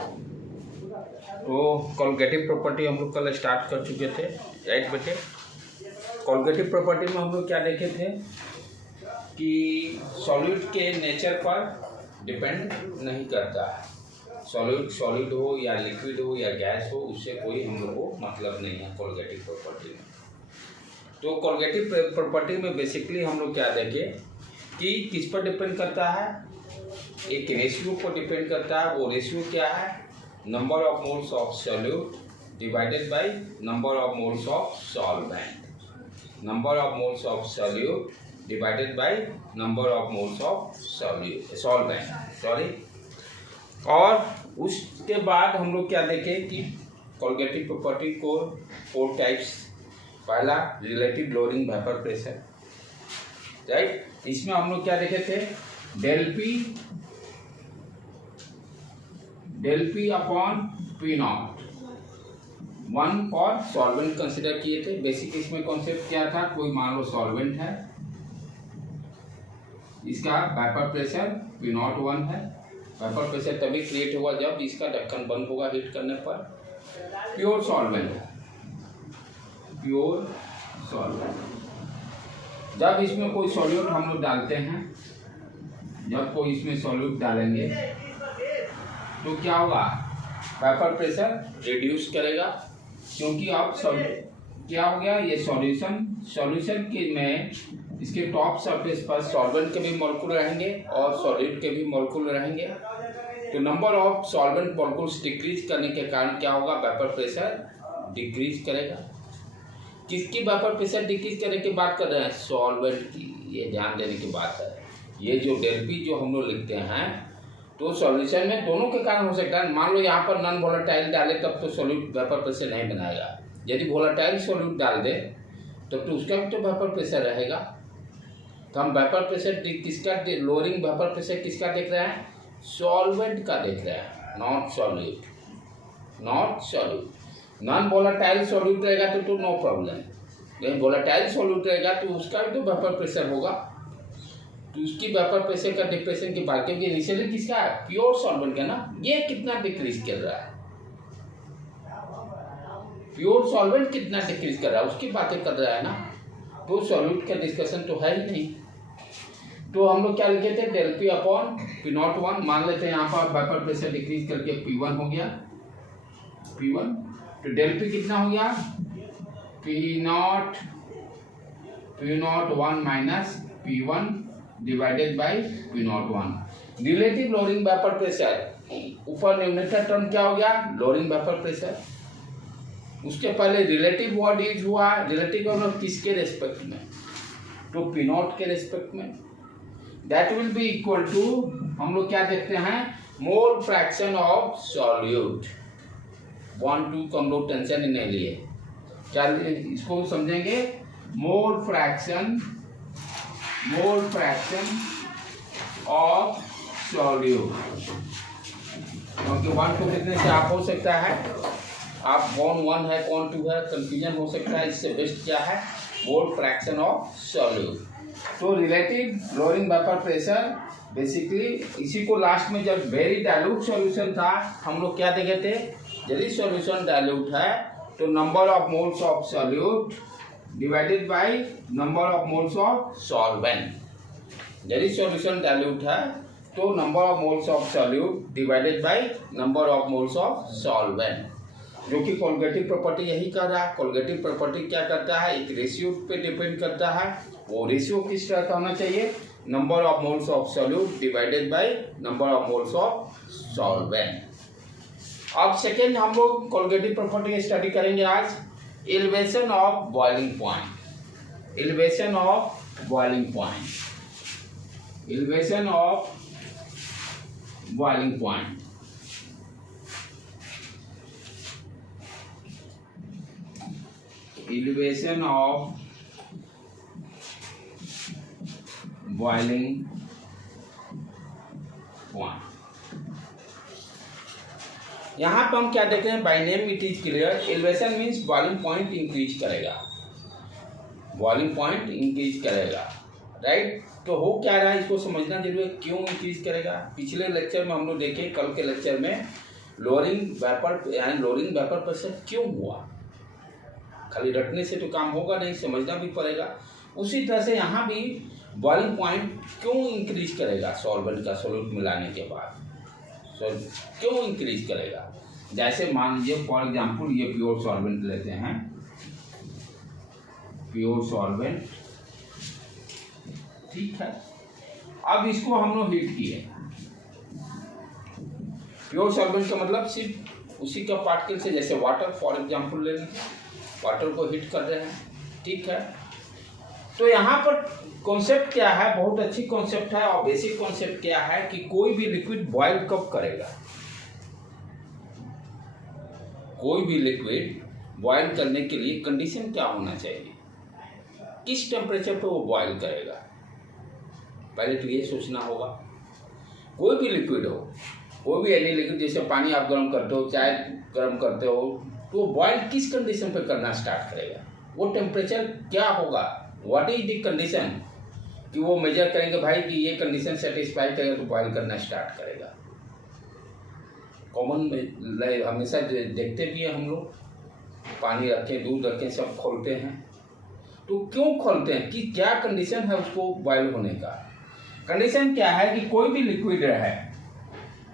तो कॉलगेटिव प्रॉपर्टी हम लोग कल स्टार्ट कर चुके थे, राइट बेटे। कॉलगेटिव प्रॉपर्टी में हम लोग क्या देखे थे कि सॉलिड के नेचर पर डिपेंड नहीं करता है। सॉलिड हो या लिक्विड हो या गैस हो, उससे कोई हम लोग को मतलब नहीं है कॉलगेटिव प्रॉपर्टी में। तो कॉलगेटिव प्रॉपर्टी में बेसिकली हम लोग क्या देखें कि किस पर डिपेंड करता है, एक रेशियो पर डिपेंड करता है। वो रेशियो क्या है, number of moles of solute divided by number of moles of solvent. Number of moles of solute divided by number of moles of solvent, sorry. और उसके बाद हम लोग क्या देखें कि कॉलगेटिव प्रॉपर्टी को 4 टाइप्स। पहला relative lowering vapour pressure, right. इसमें हम लोग क्या देखे थे, del P upon P not 1 for solvent consider किए थे। बेसिक इसमें कॉन्सेप्ट क्या था, कोई मान लो सॉल्वेंट है, इसका वेपर प्रेशर पी नॉट 1 है। वेपर प्रेशर तभी क्रिएट होगा जब इसका ढक्कन बंद होगा हीट करने पर। Pure solvent, pure solvent. जब इसमें कोई सॉल्यूट हम लोग डालते हैं, जब कोई इसमें सॉल्यूट डालेंगे तो क्या होगा, वेपर प्रेशर रिड्यूस करेगा, क्योंकि अब क्या हो गया, ये सॉल्यूशन के में इसके टॉप सरफेस पर सॉल्वेंट के भी मॉलिक्यूल रहेंगे और सॉल्यूट के भी मॉलिक्यूल रहेंगे। तो number of solvent molecules decrease करने के कारण क्या होगा, वेपर प्रेशर डिक्रीज करेगा। किसकी वेपर प्रेशर डिक्रीज करने की बात कर रहे हैं, सॉल्वेंट की। ये ध्यान देने की बात है। ये जो डेल पी जो हम लोग लिखते हैं, तो सॉल्यूशन में दोनों के कारण हो सकता है। मान लो यहाँ पर नॉन वोलेटाइल डाले तब तो सॉल्यूट वेपर प्रेशर नहीं बनाएगा। यदि वोलेटाइल सॉल्यूट डाल दे तब तो उसका भी तो वेपर प्रेशर रहेगा। तो हम वेपर प्रेशर किसका, लोअरिंग वेपर प्रेशर किसका देख रहे हैं, सॉल्वेंट का देख रहे हैं, not solute, not solute. Non volatile solute रहेगा तो नो प्रॉब्लम, लेकिन वोलेटाइल सॉल्यूट रहेगा तो उसका भी तो वेपर प्रेशर होगा। तो उसकी वेपर प्रेशर का डिप्रेशन की बात, क्योंकि इनिशियली किसका है, प्योर सॉल्वेंट का ना। ये कितना डिक्रीज कर रहा है, प्योर सॉल्वेंट कितना डिक्रीज कर रहा है उसकी बातें कर रहा है ना। तो सॉल्यूट का डिस्कशन तो है ही नहीं। तो हम लोग क्या लिखे थे, del P upon P not 1। मान लेते हैं यहाँ पर वेपर प्रेशर डिक्रीज करके P1 हो गया, P1। तो डेल पी कितना हो गया, P not 1 minus P1 divided by P not 1। Relative lowering vapour pressure, ऊपर न्यूमरेटर टर्म क्या हो गया, लोअरिंग वेपर प्रेशर। उसके पहले रिलेटिव वर्ड यूज हुआ, रिलेटिव मतलब किसके रेस्पेक्ट में, तो पी नॉट के रेस्पेक्ट में। That will be equal to, हम लोग क्या देखते हैं, मोल फ्रैक्शन ऑफ सॉल्यूट। 1 2 को हम लोग टेंशन ही नहीं लिए, क्या इसको समझेंगे, मोल फ्रैक्शन ऑफ सॉल्यूट। क्योंकि 1 2 लिखने से आप हो सकता है, आप कौन 1 है कौन 2 है कंफ्यूजन हो सकता है। इससे बेस्ट क्या है, मोल फ्रैक्शन ऑफ सॉल्यूट। तो relative lowering vapour pressure basically इसी को लास्ट में, जब वेरी डाइल्यूट सॉल्यूशन था, हम लोग क्या देखे थे, यदि सॉल्यूशन डाइल्यूट है तो number of moles of solute divided by number of moles of solvent. यदि सॉल्यूशन डाइल्यूट है तो number of moles of solute divided by number of moles of solvent, जो कि कॉलगेटिव प्रॉपर्टी यही कर रहा है। कॉलगेटिव प्रॉपर्टी क्या करता है, एक रेशियो पे डिपेंड करता है। वो रेशियो किस तरह का होना चाहिए, number of moles of solute divided by number of moles of solvent. अब सेकेंड हम लोग कॉलगेटिव प्रॉपर्टी स्टडी करेंगे आज, elevation of boiling point. Elevation of boiling point, elevation of boiling point. Elevation of boiling point. यहाँ पर हम क्या देख रहे हैं, by name it is clear, elevation means boiling point increase करेगा, बॉइलिंग पॉइंट इंक्रीज करेगा, राइट। तो हो क्या रहा है इसको समझना जरूरी है, क्यों इंक्रीज करेगा। पिछले लेक्चर में हम लोग देखे, कल के लेक्चर में लोअरिंग वेपर यानी लोअरिंग वेपर प्रेशर क्यों हुआ। खाली रटने से तो काम होगा नहीं, समझना भी पड़ेगा। उसी तरह से यहाँ भी बॉइलिंग पॉइंट क्यों इंक्रीज करेगा सॉल्वेंट का सोल्यूट मिलाने के बाद, क्यों इंक्रीज करेगा। जैसे मान लीजिए फॉर एग्जाम्पल ये प्योर सॉल्वेंट लेते हैं, प्योर सॉल्वेंट, ठीक है। अब इसको हम लोग हीट किए। प्योर सॉल्वेंट का मतलब सिर्फ उसी का पार्टिकल से, जैसे वाटर फॉर एग्जाम्पल ले लें, वाटर को हीट कर रहे हैं, ठीक है। तो यहाँ पर कॉन्सेप्ट क्या है, बहुत अच्छी कॉन्सेप्ट है। और बेसिक कॉन्सेप्ट क्या है कि कोई भी लिक्विड बॉयल कब करेगा, कोई भी लिक्विड बॉयल करने के लिए कंडीशन क्या होना चाहिए, किस टेम्परेचर पे वो बॉयल करेगा, पहले तो ये सोचना होगा। कोई भी लिक्विड हो, कोई भी एनी लिक्विड, जैसे पानी आप गर्म करते हो, चाय गर्म करते हो, तो बॉयल किस कंडीशन पे करना स्टार्ट करेगा, वो टेम्परेचर क्या होगा, व्हाट इज द कंडीशन, कि वो मेजर करेंगे भाई कि ये कंडीशन सेटिस्फाई करेगा तो बॉयल करना स्टार्ट करेगा। कॉमन हमेशा देखते भी हैं हम लोग, पानी रखें, दूध रखें, सब खोलते हैं, तो क्यों खोलते हैं कि क्या कंडीशन है उसको बॉयल होने का। कंडीशन क्या है कि कोई भी लिक्विड है,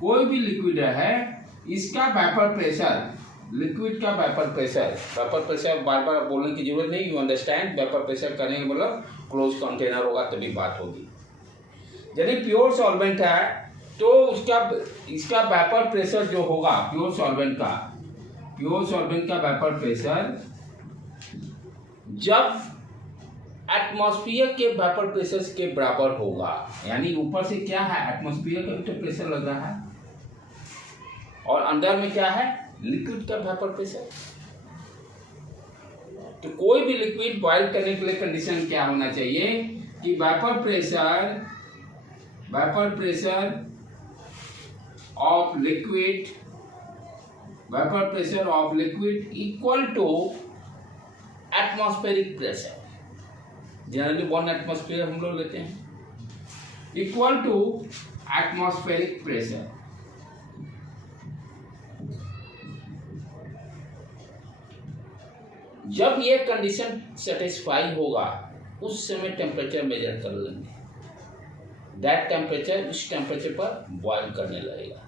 कोई भी लिक्विड है, इसका वेपर प्रेशर, लिक्विड का वेपर प्रेशर बार बार बोलने की जरूरत नहीं, यू अंडरस्टैंड। वेपर प्रेशर करेंगे मतलब क्लोज कंटेनर होगा तभी बात होगी। यदि प्योर सॉल्वेंट है तो इसका वेपर प्रेशर जो होगा प्योर सॉल्वेंट का वेपर प्रेशर जब एटमॉस्फेयर के वेपर प्रेशर के बराबर होगा, यानी ऊपर से क्या है, एटमॉस्फेयर का तो प्रेशर लग रहा है, और अंदर में क्या है, लिक्विड का वेपर प्रेशर। तो कोई भी लिक्विड बॉयल करने के लिए कंडीशन क्या होना चाहिए कि vapour pressure of liquid equal to atmospheric pressure. Generally 1 atmosphere हम लोग लेते हैं, इक्वल टू एटमॉस्फेरिक प्रेशर। जब ये कंडीशन सेटिस्फाई होगा उस समय टेम्परेचर मेजर कर लेंगे, दैट टेम्परेचर, उस टेम्परेचर पर बॉयल करने लगेगा।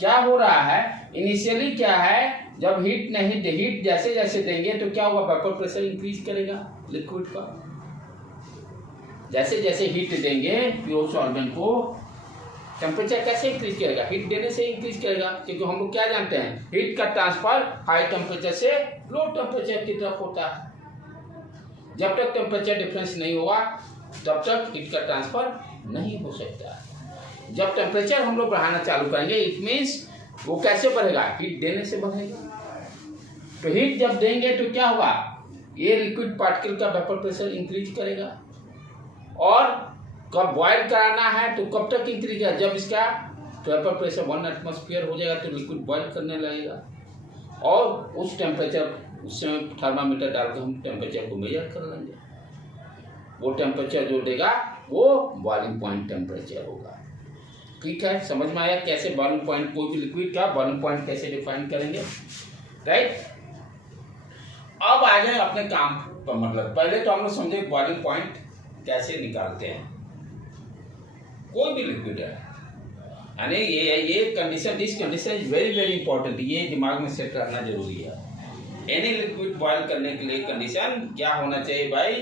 क्या हो रहा है, इनिशियली क्या है, जब हीट जैसे जैसे देंगे तो क्या होगा, वेपर प्रेशर इंक्रीज करेगा लिक्विड का। जैसे जैसे हीट देंगे प्योर सॉल्वेंट को, टेम्परेचर कैसे इंक्रीज करेगा, हीट देने से इंक्रीज करेगा, क्योंकि हम लोग क्या जानते हैं, हीट का ट्रांसफर हाई टेम्परेचर से लो टेम्परेचर की तरफ होता है। जब तक टेम्परेचर डिफरेंस नहीं होगा तब तक हीट का ट्रांसफर नहीं हो सकता। जब टेम्परेचर हम लोग बढ़ाना चालू करेंगे, इट मीन्स वो कैसे बढ़ेगा, हीट देने से बढ़ेगा। तो हीट जब देंगे तो क्या होगा, ये लिक्विड पार्टिकल का वेपर प्रेशर इंक्रीज करेगा। और कब बॉयल कराना है तो कब तक इंक्रीज है, जब इसका वेपर प्रेशर 1 एटमॉस्फेयर हो जाएगा तो लिक्विड बॉयल करने लगेगा, और उस टेम्परेचर, उस समय थर्मामीटर डालकर हम टेम्परेचर को मेजर कर लेंगे। वो टेम्परेचर जो देगा वो बॉइलिंग पॉइंट टेम्परेचर होगा। ठीक है, समझ में आया कैसे बॉइलिंग पॉइंट, कोई भी लिक्विड का बॉइलिंग पॉइंट कैसे डिफाइन करेंगे, राइट। अब आ जाए अपने काम पर, मतलब पहले तो हम लोग समझे बॉइलिंग पॉइंट कैसे निकालते हैं। कोई भी लिक्विड है, यानी ये condition, this condition is very very important, ये दिमाग में सेट रहना जरूरी है। एनी लिक्विड बॉयल करने के लिए कंडीशन क्या होना चाहिए भाई,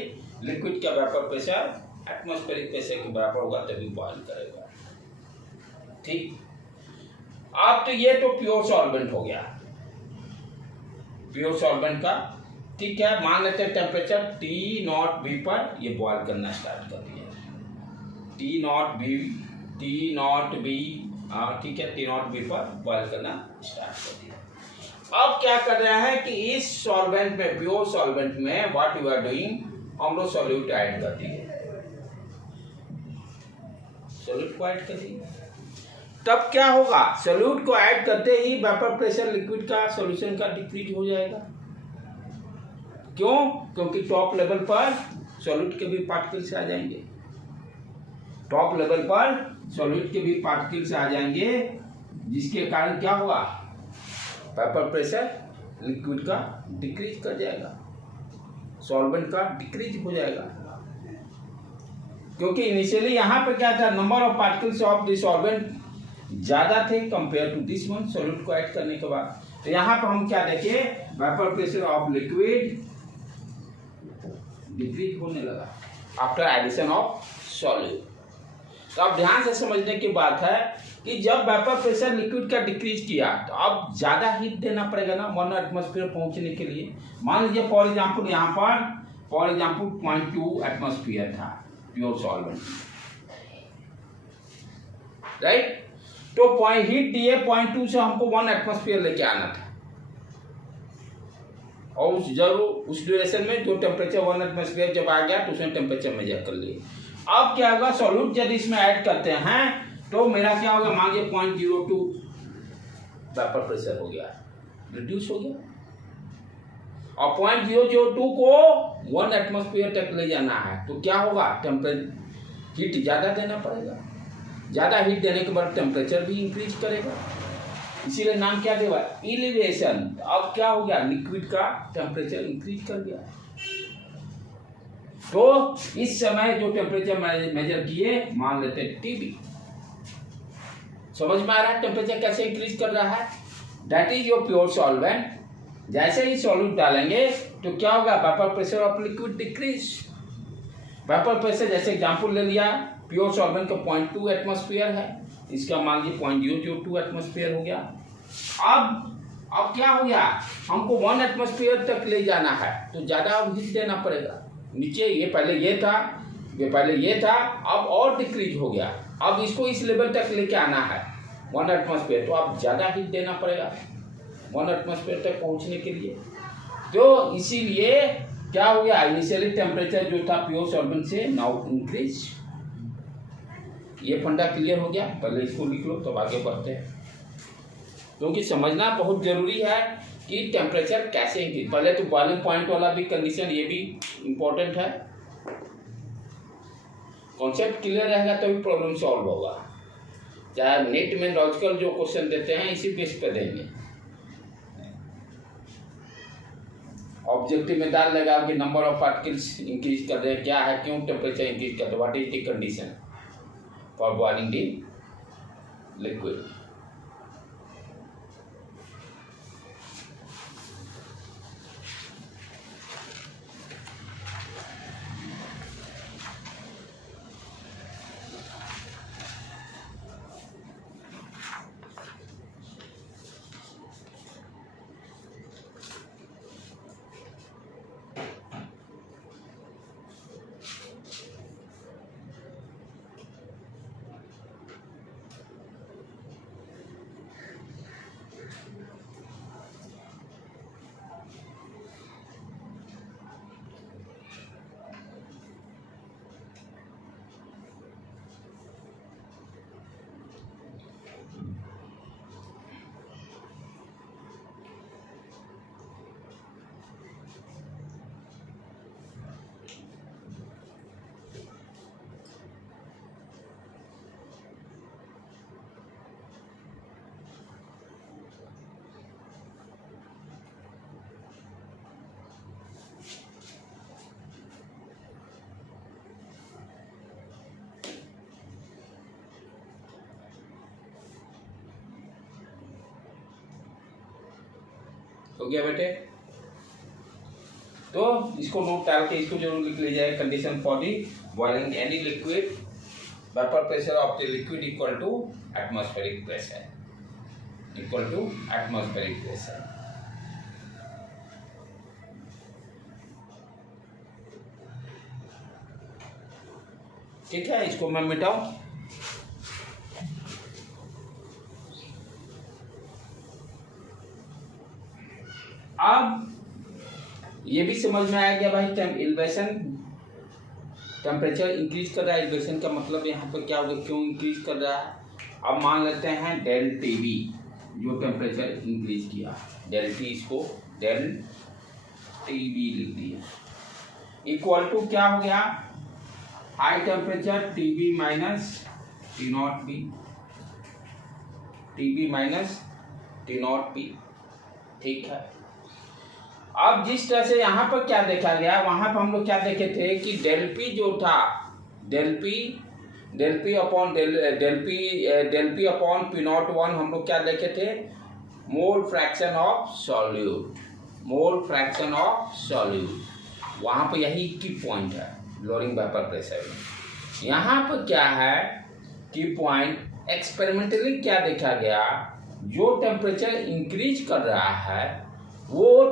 लिक्विड का वेपर प्रेशर एटमॉस्फेरिक प्रेशर के बराबर होगा तभी बॉयल करेगा। ठीक, अब तो ये तो प्योर सॉल्वेंट हो गया, प्योर सॉल्वेंट का। ठीक है, मान लेते हैं टेम्परेचर T0 पर ये बॉयल करना स्टार्ट कर दिया, T0 ठीक है, T0 पर बॉयल करना स्टार्ट कर दिया। अब क्या कर रहे हैं कि इस सॉल्वेंट में, प्योर सॉल्वेंट में व्हाट यू आर डूइंग, हम लोग सॉल्यूट ऐड कर दिए, सॉल्यूट को ऐड कर दिए। तब क्या होगा, सॉल्यूट को ऐड करते ही वेपर प्रेशर लिक्विड का सॉल्यूशन का डिक्रीज हो जाएगा। क्यों, क्योंकि टॉप लेवल पर सॉल्यूट के भी पार्टिकल्स आ जाएंगे, टॉप लेवल पर सॉल्यूट के भी पार्टिकल्स आ जाएंगे, जिसके कारण क्या होगा, वेपर प्रेशर लिक्विड का डिक्रीज कर जाएगा, सॉल्वेंट का डिक्रीज हो जाएगा, क्योंकि इनिशियली यहाँ पे क्या था, number of particles of the solvent ज्यादा थे compare to this one, solute को ऐड करने के बाद। तो यहाँ पर हम क्या देखे, vapour pressure of liquid decrease होने लगा आफ्टर एडिशन ऑफ सॉल्यूट। तो अब ध्यान से समझने की बात है कि जब वेपर प्रेशर लिक्विड का डिक्रीज किया तो अब ज्यादा हीट देना पड़ेगा ना 1 एटमॉस्फेयर पहुंचने के लिए। मान लीजिए फॉर एग्जांपल यहाँ पर 0.2 एटमॉस्फेयर था प्योर सॉल्वेंट, राइट। तो हीट दिए 0.2 से हमको 1 एटमॉस्फेयर लेके आना था, और उस ड्यूरेशन में जो टेम्परेचर 1 एटमॉस्फेयर जब आ गया तो उसने टेम्परेचर मेजर कर लिए। अब क्या होगा, सॉल्यूट जब इसमें ऐड करते हैं तो मेरा क्या होगा, मान लीजिए 0.02 वेपर प्रेशर हो गया, रिड्यूस हो गया, और 0.002 को 1 एटमॉस्फेयर तक ले जाना है तो क्या होगा, टेम्परेचर हीट ज़्यादा देना पड़ेगा। ज़्यादा हीट देने के बाद टेम्परेचर भी इंक्रीज करेगा, इसीलिए नाम क्या देगा, एलिवेशन। अब क्या हो गया, लिक्विड का टेम्परेचर इंक्रीज कर गया। तो इस समय जो टेम्परेचर मेजर किए, मान लेते हैं टीबी। समझ में आ रहा है टेम्परेचर कैसे इंक्रीज कर रहा है, that is your pure solvent. जैसे ही सॉल्यूट डालेंगे तो क्या होगा, vapour pressure of liquid decrease. Vapour pressure जैसे एग्जांपल ले लिया, प्योर सॉल्वेंट का 0.2 एटमॉस्फेयर है, इसका मान लीजिए 0.002 एटमॉस्फेयर हो गया। अब क्या हो गया, हमको 1 एटमॉस्फेयर तक ले जाना है तो ज्यादा हीट देना पड़ेगा। नीचे ये पहले ये था, अब और डिक्रीज हो गया, अब इसको इस लेवल तक लेके आना है 1 एटमॉस्फेयर, तो अब ज्यादा हीट देना पड़ेगा 1 एटमॉस्फेयर तक पहुंचने के लिए। तो इसीलिए क्या हो गया, इनिशियली टेम्परेचर जो था प्योर सॉल्वेंट से नाउ इंक्रीज। ये फंडा क्लियर हो गया, पहले इसको लिख लो तब आगे बढ़ते हैं, क्योंकि समझना बहुत जरूरी है कि टेम्परेचर कैसे इंक्रीज। पहले तो बॉइलिंग पॉइंट वाला भी कंडीशन, ये भी इंपॉर्टेंट है। कॉन्सेप्ट क्लियर रहेगा तभी तो प्रॉब्लम सॉल्व होगा। चाहे नेट में लॉजिकल जो क्वेश्चन देते हैं इसी बेस पे देंगे, ऑब्जेक्टिव में डाल लगा कि नंबर ऑफ पार्टिकल्स इंक्रीज कर रहे हैं, क्या है, क्यों टेम्परेचर इंक्रीज कर रहे, what is the condition for boiling the liquid. हो गया बेटे, तो इसको नोट डाल के इसको जरूर लिख लीजिए, condition for the boiling any liquid, vapour pressure of the liquid equal to atmospheric pressure, equal to atmospheric pressure. ठीक है, इसको मैं मिटाऊं। अब ये भी समझ में आया गया भाई, एलिवेशन टेम्परेचर इंक्रीज कर रहा है, एलिवेशन का मतलब यहाँ पर क्या होगा, क्यों इंक्रीज कर रहा है। अब मान लेते हैं डेल टीबी जो टेम्परेचर इंक्रीज किया, डेल टी, इसको डेल टीबी लिख दिया, इक्वल टू क्या हो गया, high temperature TB minus T0 B, TB minus T0 B. ठीक है। अब जिस तरह से यहाँ पर क्या देखा गया, वहाँ पर हम लोग क्या देखे थे कि डेल पी जो था, del P upon P not one हम लोग क्या देखे थे, mole fraction of solute, mole fraction of solute. वहाँ पर यही की पॉइंट है लोअरिंग वेपर प्रेशर में। यहाँ पर क्या है कि पॉइंट एक्सपेरिमेंटली क्या देखा गया, जो टेम्परेचर इंक्रीज कर रहा है वो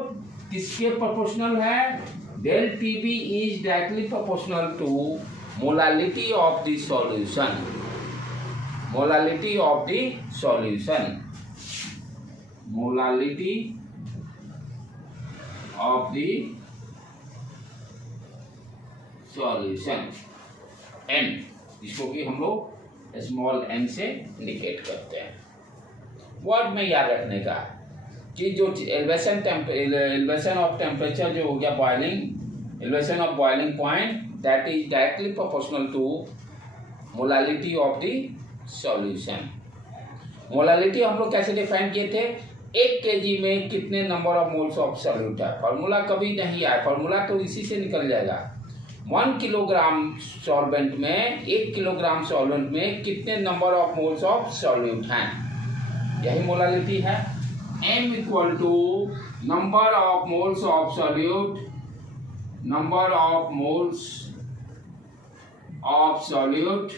किसके प्रोपोर्शनल है, del T B is directly proportional to molality of the solution, molality of the solution, molality of the solution n, जिसको कि हम लोग स्मॉल n से इंडिकेट करते हैं। वर्ड में याद रखने का कि जो एलिवेशन ऑफ टेम्परेचर जो हो गया boiling, elevation of boiling point that is directly proportional to molality of the solution. Molality हम लोग कैसे डिफाइन किए थे, 1 kg में कितने number of moles of solute है, फार्मूला कभी नहीं आया, फार्मूला तो इसी से निकल जाएगा। 1 किलोग्राम सॉल्वेंट में, 1 किलोग्राम सॉल्वेंट में कितने number of moles of solute हैं, यही मोलालिटी है। m equal to number of moles of solute, number of moles of solute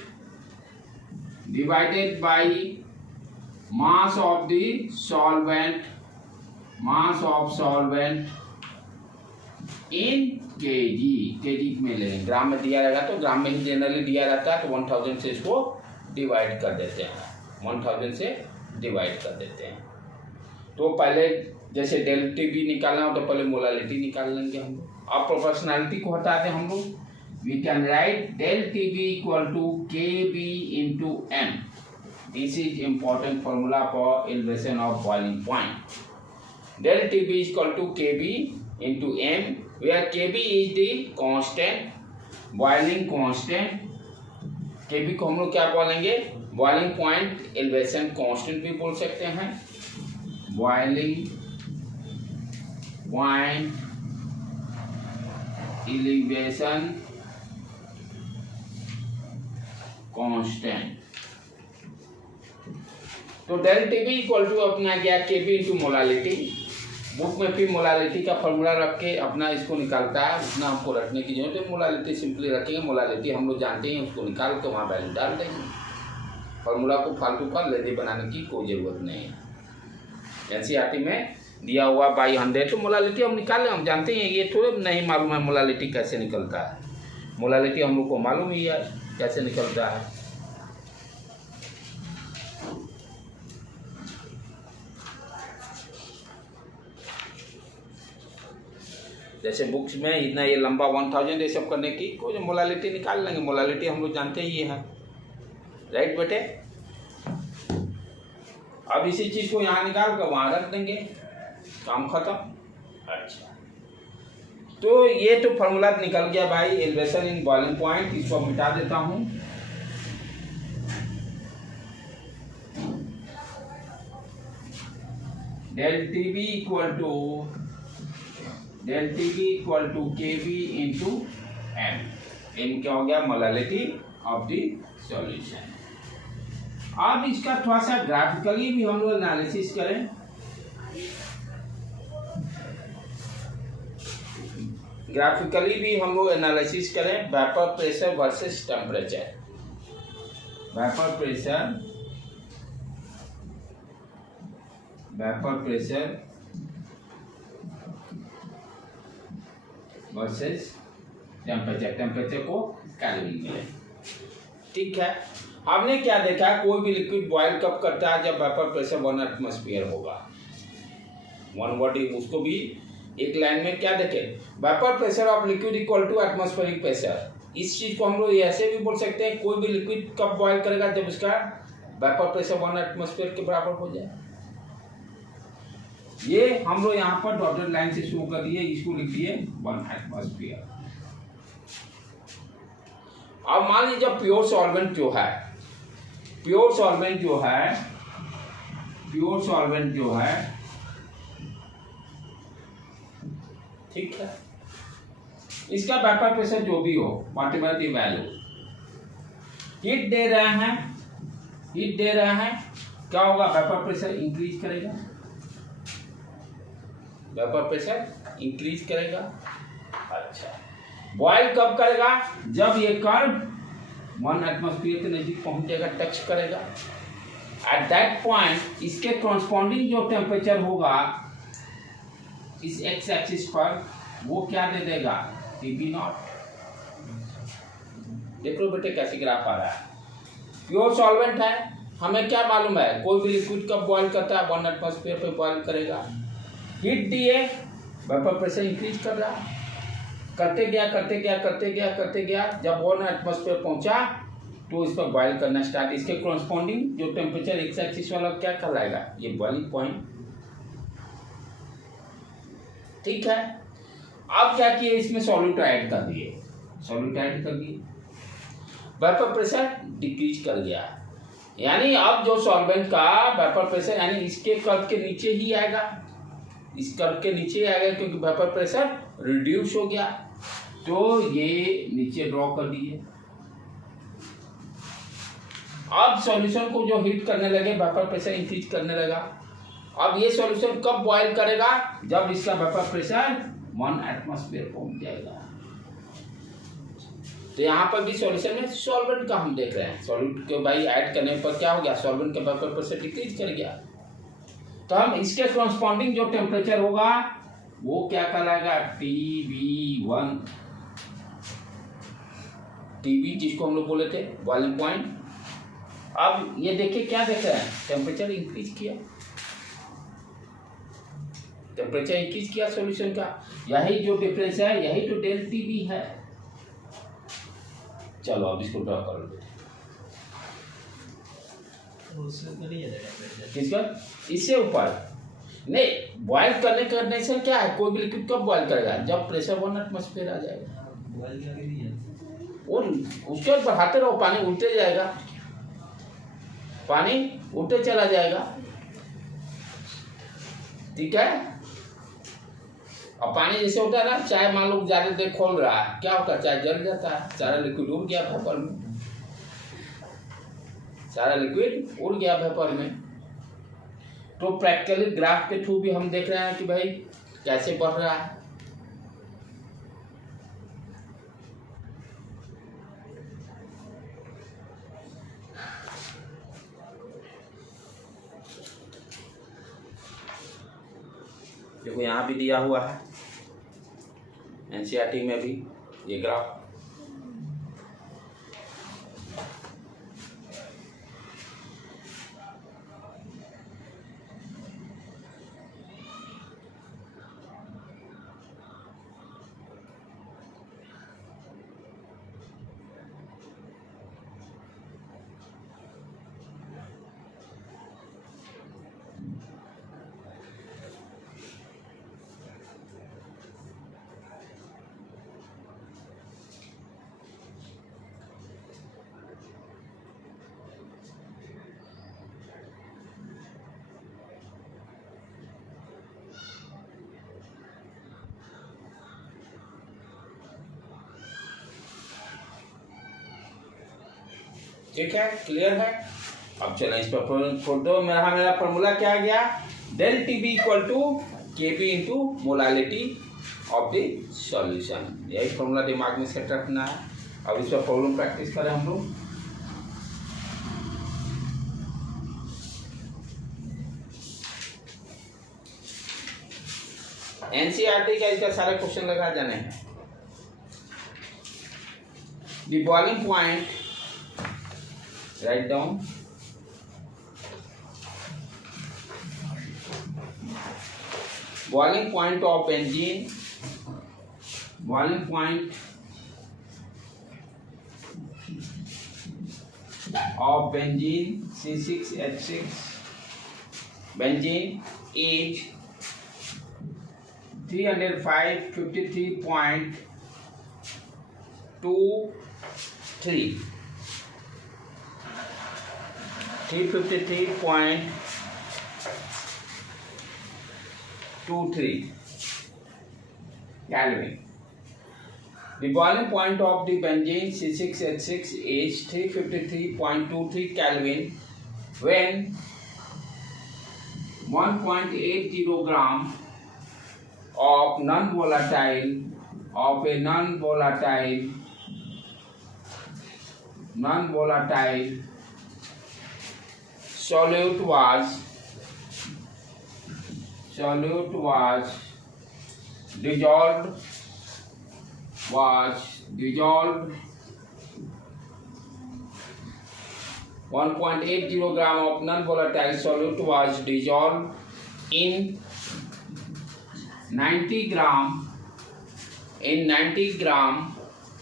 divided by mass of the solvent, mass of solvent in KG में लेंगे, ग्राम में दिया रहेगा तो ग्राम में ही जनरली दिया रहता है, तो 1000 से इसको डिवाइड कर देते हैं, 1000 से डिवाइड कर देते हैं। तो पहले जैसे डेल टी बी निकालना हो तो पहले मोलालिटी निकाल लेंगे हम लोग। अब प्रोपोर्शनैलिटी को हटा दें हम लोग, we can write del T B equal to K B into M. This is important formula for elevation of boiling point. Del T B equal to K B into M, where Kb is the constant, boiling constant। Kb को हम लोग क्या बोलेंगे, boiling point elevation constant भी बोल सकते हैं, boiling point elevation constant. तो del T B equal to अपना गया के बी इंटू मोलालिटी। बुक में फिर मोलालिटी का फॉर्मूला रख के अपना इसको निकालता है, उतना हमको रखने की जरूरत है, मोलालिटी सिंपली रखेंगे, मोलालिटी हम लोग जानते हैं, उसको निकाल के वहाँ वैल्यू डाल देंगे। फॉर्मूला को फालतू का लेडी बनाने की कोई ज़रूरत नहीं है। एनसीईआरटी में दिया हुआ बाई 100 तो मोलालिटी हम निकालें, हम जानते हैं, ये थोड़े नहीं मालूम है मोलालिटी कैसे निकलता है। मोलालिटी हम लोग को मालूम ही है कैसे निकलता है। जैसे बुक्स में इतना ये लंबा 1000 ये सब करने की कोई मोलालिटी निकाल लेंगे, मोलालिटी हम लोग जानते ही है, राइट बेटे। अब इसी चीज़ को यहाँ निकाल कर वहाँ रख देंगे, काम खत्म। अच्छा, तो ये तो फॉर्मूला निकल गया भाई एलिवेशन इन बॉइलिंग पॉइंट, इसको मिटा देता हूँ। Del T B equal to K B into M. M क्या हो गया, मोलालिटी ऑफ द सॉल्यूशन। अब इसका थोड़ा सा ग्राफिकली भी हम लोग एनालिसिस करें। ग्राफिकली भी हम लोग एनालिसिस करें vapour pressure versus temperature. Vapour pressure versus temperature, temperature को केल्विन में, ठीक है। आपने क्या देखा, कोई भी लिक्विड बॉयल कब करता है, जब वेपर प्रेशर 1 एटमॉस्फेयर होगा, 1 बॉडी। उसको भी एक लाइन में क्या देखे, vapour pressure of liquid equal to atmospheric pressure. इस चीज को हम लोग ऐसे भी बोल सकते हैं, कोई भी लिक्विड कब बॉयल करेगा, जब उसका वेपर प्रेशर 1 एटमॉस्फेयर के बराबर हो जाए। ये हम लोग यहाँ पर डॉटेड लाइन से शो कर दिए, इसको लिख दिए 1 एटमॉस्फेयर। अब मान लीजिए प्योर सॉल्वेंट जो है, ठीक है, इसका वेपर प्रेशर जो भी हो, व्हाटएवर द वैल्यू, हीट दे रहे हैं, हीट दे रहे हैं, क्या होगा, वेपर प्रेशर इंक्रीज करेगा, वेपर प्रेशर इंक्रीज करेगा। अच्छा, बॉयल कब करेगा, जब ये कर्व 1 एटमॉस्फेयर के नजदीक पहुंच जाएगा, टच करेगा। एट दैट पॉइंट इसके कॉरस्पॉन्डिंग जो टेम्परेचर होगा इस एक्स एक्सिस पर, वो क्या दे देगा, TB0। देखो बेटे कैसे ग्राफ आ रहा है, प्योर सॉल्वेंट है, हमें क्या मालूम है, कोई भी लिक्विड कब बॉयल करता है, 1 एटमॉस्फेयर पे बॉयल करेगा। हीट दिए, वेपर प्रेशर इंक्रीज कर रहा, करते गया करते गया करते गया करते गया, जब 1 एटमॉस्फेयर पहुंचा तो इस पर बॉयल करना स्टार्ट। इसके कॉरस्पॉन्डिंग जो टेम्परेचर एक्स एक्सिस वाला क्या कहलाएगा, ये बॉइलिंग पॉइंट। ठीक है, अब क्या किए, इसमें सॉल्यूट ऐड कर दिए, सॉल्यूट ऐड कर दिए, वेपर प्रेशर डिक्रीज कर गया, यानी अब जो सॉल्वेंट का वेपर प्रेशर यानी इसके कर्व के नीचे ही आएगा, इस कर्व के नीचे आएगा, क्योंकि वेपर प्रेशर रिड्यूस हो गया, तो ये नीचे ड्रॉ कर दिए। अब सॉल्यूशन को जो हीट करने लगे, वेपर प्रेशर इंक्रीज करने लगा। अब ये सॉल्यूशन कब बॉयल करेगा, जब इसका वेपर प्रेशर 1 एटमॉस्फेयर पहुंच जाएगा। तो यहाँ पर भी सॉल्यूशन में सॉल्वेंट का हम देख रहे हैं, सॉल्यूट के भाई ऐड करने पर क्या हो गया, सॉल्वेंट का वेपर प्रेशर डिक्रीज कर गया। तो हम इसके कॉरस्पॉन्डिंग जो टेम्परेचर होगा वो क्या कहलाएगा, TB1, TB जिसको हम लोग बोले थे बॉइलिंग पॉइंट। अब ये देखिए क्या देख रहे हैं, टेम्परेचर इंक्रीज किया, टेम्परेचर इंक्रीज किया सॉल्यूशन का, यही जो डिफरेंस है, यही तो डेल TB है। चलो अब इसको ड्रॉ कर लो, किसका, इससे ऊपर नहीं, बॉयल करने से क्या है, कोई भी लिक्विड कब बॉयल करेगा, जब प्रेशर 1 एटमॉस्फेयर आ जाएगा, और उसके बाद बढ़ाते रहो, पानी उल्टे जाएगा, पानी उल्टे चला जाएगा। ठीक है, और पानी जैसे होता है ना, चाय मान लो ज्यादा देर खोल रहा है, क्या होता है, चाय जल जाता है, सारा लिक्विड उड़ गया वेपर में, सारा लिक्विड उड़ गया वेपर में। तो प्रैक्टिकली ग्राफ के थ्रू भी हम देख रहे हैं कि भाई कैसे बढ़ रहा है। देखो यहाँ भी दिया हुआ है, NCERT में भी ये ग्राफ। ठीक है, क्लियर है। अब चलें इस पर फोटो, मेरा फॉर्मूला क्या आ गया, del TB equal to KB into molality of the solution. यही फॉर्मूला दिमाग में सेट रखना है। अब इस पर प्रॉब्लम प्रैक्टिस करें हम लोग। NCERT का इसका सारे क्वेश्चन लगा जाने हैं। The boiling point, write down, boiling point of benzene, boiling point of benzene C6H6, benzene is 353.23 353.23 Kelvin. The boiling point of the benzene C6H6 is 353.23 Kelvin when 1.80 gram of non-volatile solute was dissolved 1.80 gram of non-volatile solute was dissolved in 90 gram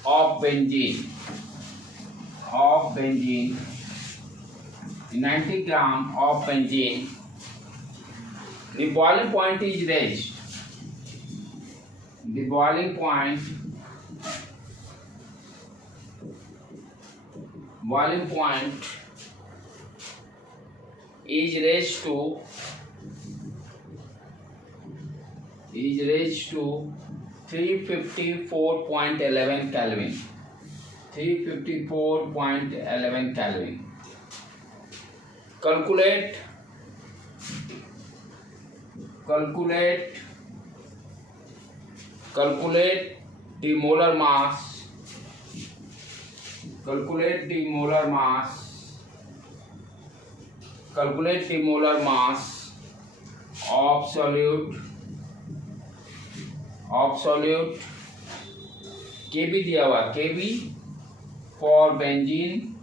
of benzene 90 gram of benzene. The boiling point is raised. The boiling point is raised to 354.11 Kelvin. 354.11 Kelvin. Calculate the molar mass. Calculate the molar mass of solute Kb दिया हुआ Kb for benzene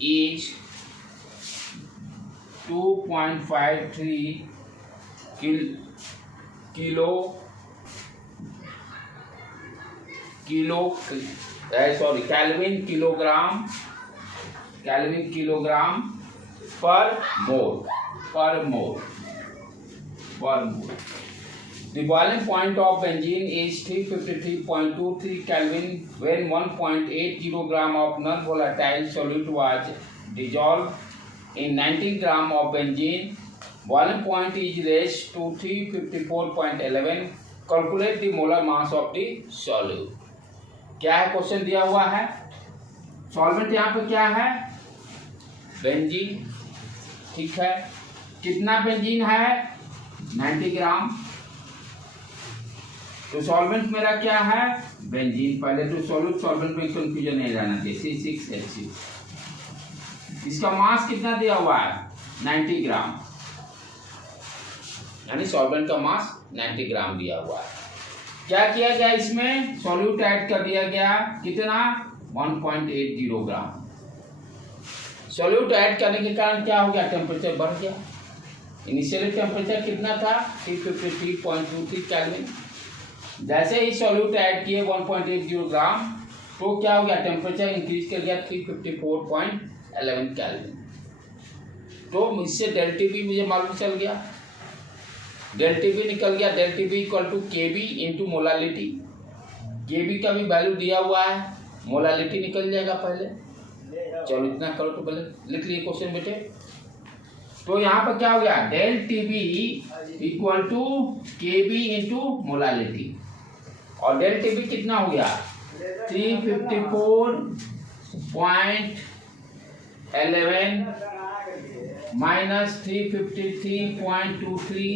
is 2.53 Kelvin kilogram per mole. The boiling point of benzene is 353.23 Kelvin when 1.80 gram of non-volatile solute was dissolved in 90 gram of benzene. Boiling point is raised to 354.11. Calculate the molar mass of the solute. क्या है question दिया हुआ है, solvent यहाँ पे क्या है, benzene. ठीक है, कितना बेंजीन है, 90 ग्राम. तो सॉल्वेंट मेरा क्या है, बेंजीन. पहले तो सॉल्वेंट में कंफ्यूजन नहीं रहना चाहिए. C6H6. इसका मास कितना दिया हुआ है, 90 ग्राम, यानी सॉल्वेंट का मास 90 ग्राम दिया हुआ है. क्या किया गया, इसमें सॉल्यूट ऐड कर दिया गया, कितना, 1.80 ग्राम. सॉल्यूट ऐड करने के कारण क्या हो गया, टेम्परेचर बढ़ गया. इनिशियल टेम्परेचर कितना था, 353.23 केल्विन. जैसे ही सॉल्यूट ऐड किए 1.80 ग्राम, तो क्या हो गया, टेम्परेचर इंक्रीज कर गया 354.11 केल्विन. तो इससे डेल टी बी मुझे मालूम चल गया, डेल टी बी निकल गया. Del T B equal to K B into molality. K B का भी वैल्यू दिया हुआ है, मोलालिटी निकल जाएगा पहले. चलो इतना करो तो पहले लिख लिए क्वेश्चन बेटे. तो यहाँ पर क्या हो गया, del T B equal to K B into molality. और डेल टी बी कितना हो गया, 354.11 minus 353.23.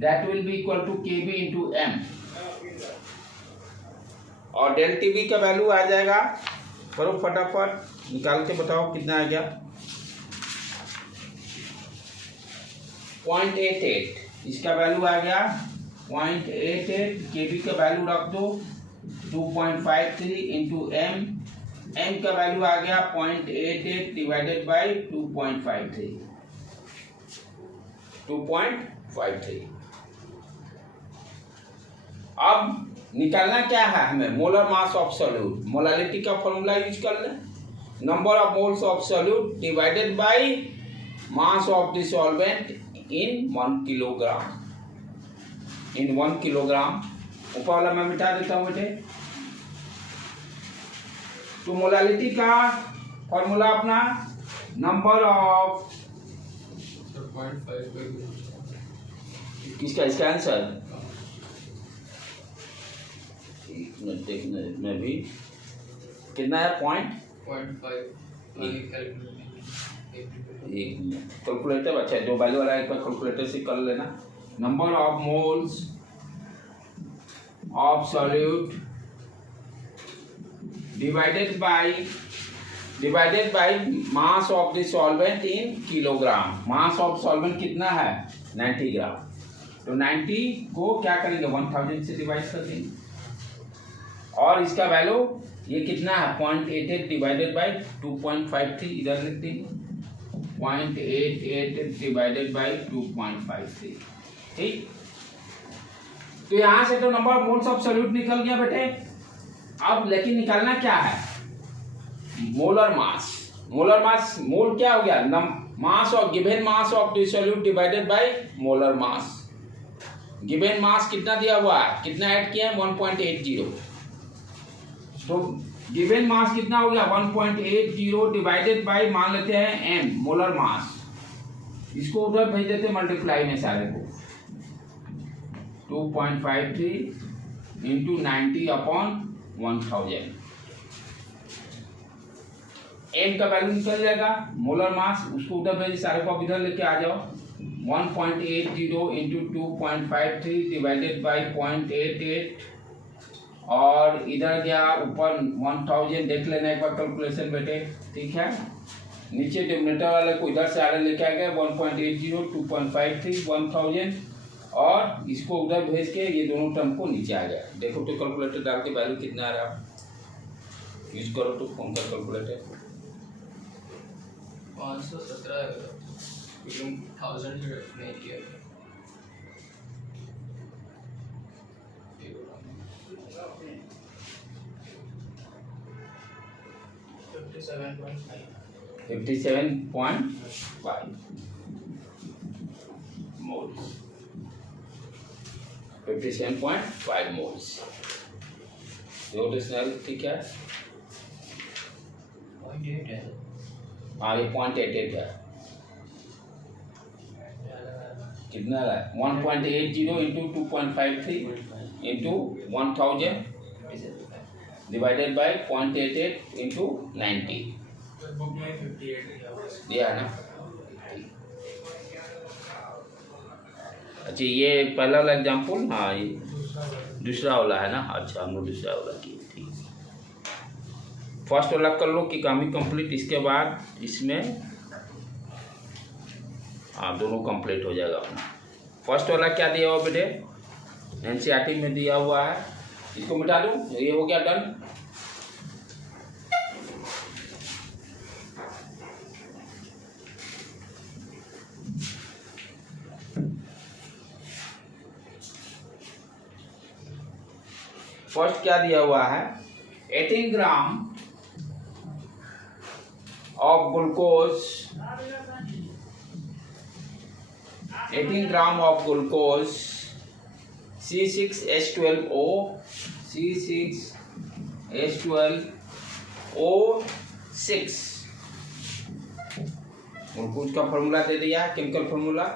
That will be equal to Kb into m. और डेल टी बी का वैल्यू आ जाएगा, करो फटाफट निकाल के बताओ कितना आ गया, 0.88. इसका वैल्यू आ गया 0.88. Kb का वैल्यू रख दो 2.53 इंटू m. m का वैल्यू आ गया 0.88 डिवाइडेड बाई 2.53. अब निकालना क्या है हमें, molar mass of solute. Molality का फॉर्मूला यूज कर लें, number of moles of solute divided by mass of the solvent in 1 kilogram. ऊपर वाला मैं मिटा देता हूँ बेटे. तो मोलालिटी का फॉर्मूला अपना, नंबर ऑफ किसका? इसका आंसर एक मिनट देखने में भी कितना है? 0.5 एक मिनट कैलकुलेटर। अच्छा, जो वैल्यू वाला एक बार कैलकुलेटर से कर लेना। Number of moles of solute divided by mass of the solvent in kilogram. Mass of solvent कितना है? 90 ग्राम। तो 90 को क्या करेंगे? 1000 से डिवाइड कर देंगे। और इसका वैल्यू ये कितना है? 0.88 डिवाइडेड बाय 2.53, इधर लिख देंगे 0.88 डिवाइडेड बाय 2.53। ठीक, तो यहां से तो number of moles of solute निकल गया बेटे। अब लेकिन निकालना क्या है? Molar mass. मोलर मास, मोल क्या हो गया? Mass of given mass of the solute divided by molar mass. Given mass कितना दिया हुआ है? कितना ऐड किया है? 1.80। तो गिवन मास कितना हो गया? 1.80 डिवाइडेड बाय मान लेते हैं m, मोलर मास। इसको उधर भेज देते मल्टीप्लाई में सारे को। 2.53 इंटू 90/1000। m का वैल्यू निकल जाएगा, मोलर मास। उसको उधर भेज, सारे को अब इधर लेके आ जाओ। 1.80 इंटू 2.53 डिवाइडेड बाय 0.88 और इधर गया ऊपर 1000। देख लेना एक बार कैलकुलेशन बेटे, ठीक है। नीचे डिनोमिनेटर वाले को इधर से आगे लेके आ गया 1.80 2.53 1000 और इसको उधर भेज के ये दोनों टर्म को नीचे आ गया। देखो तो कैलकुलेटर डाल के वैल्यू कितना आ रहा है, यूज करो तो कौन सा कैलकुलेटर? 517 1000 नहीं किया। 57.5 moles। 57.5 moles। रोटेशनल ठीक है। हाँ, ये 0.88 है। कितना है? 1.80 into 2.53 into 1000 divided by 0.88 into 90 दिया ना। अच्छा, ये पहला वाला एग्जाम्पल। हाँ, ये दूसरा वाला है ना। अच्छा, हम लोग दूसरा वाला किए। ठीक, फर्स्ट वाला कर लो कि काम ही कंप्लीट। इसके बाद इसमें हाँ दोनों कंप्लीट हो जाएगा अपना। फर्स्ट वाला क्या दिया हुआ बेटे? एनसीईआरटी में दिया हुआ है। इसको मिटा दूं, ये हो गया डन। फर्स्ट क्या दिया हुआ है? 18 gram of glucose 18 gram of glucose C6H12O C6H12O6 glucose का फॉर्मूला दे दिया है, chemical formula.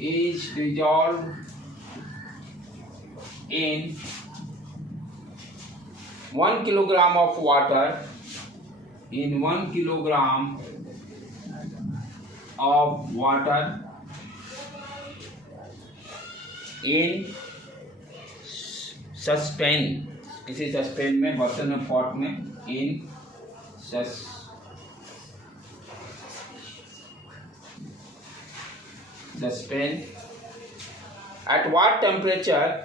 is dissolved in 1 kilogram of water, in 1 kilogram of water in सस्पेन, किसी सस्पेन में, बर्तन में, पॉट में, इन सस्पेन at what temperature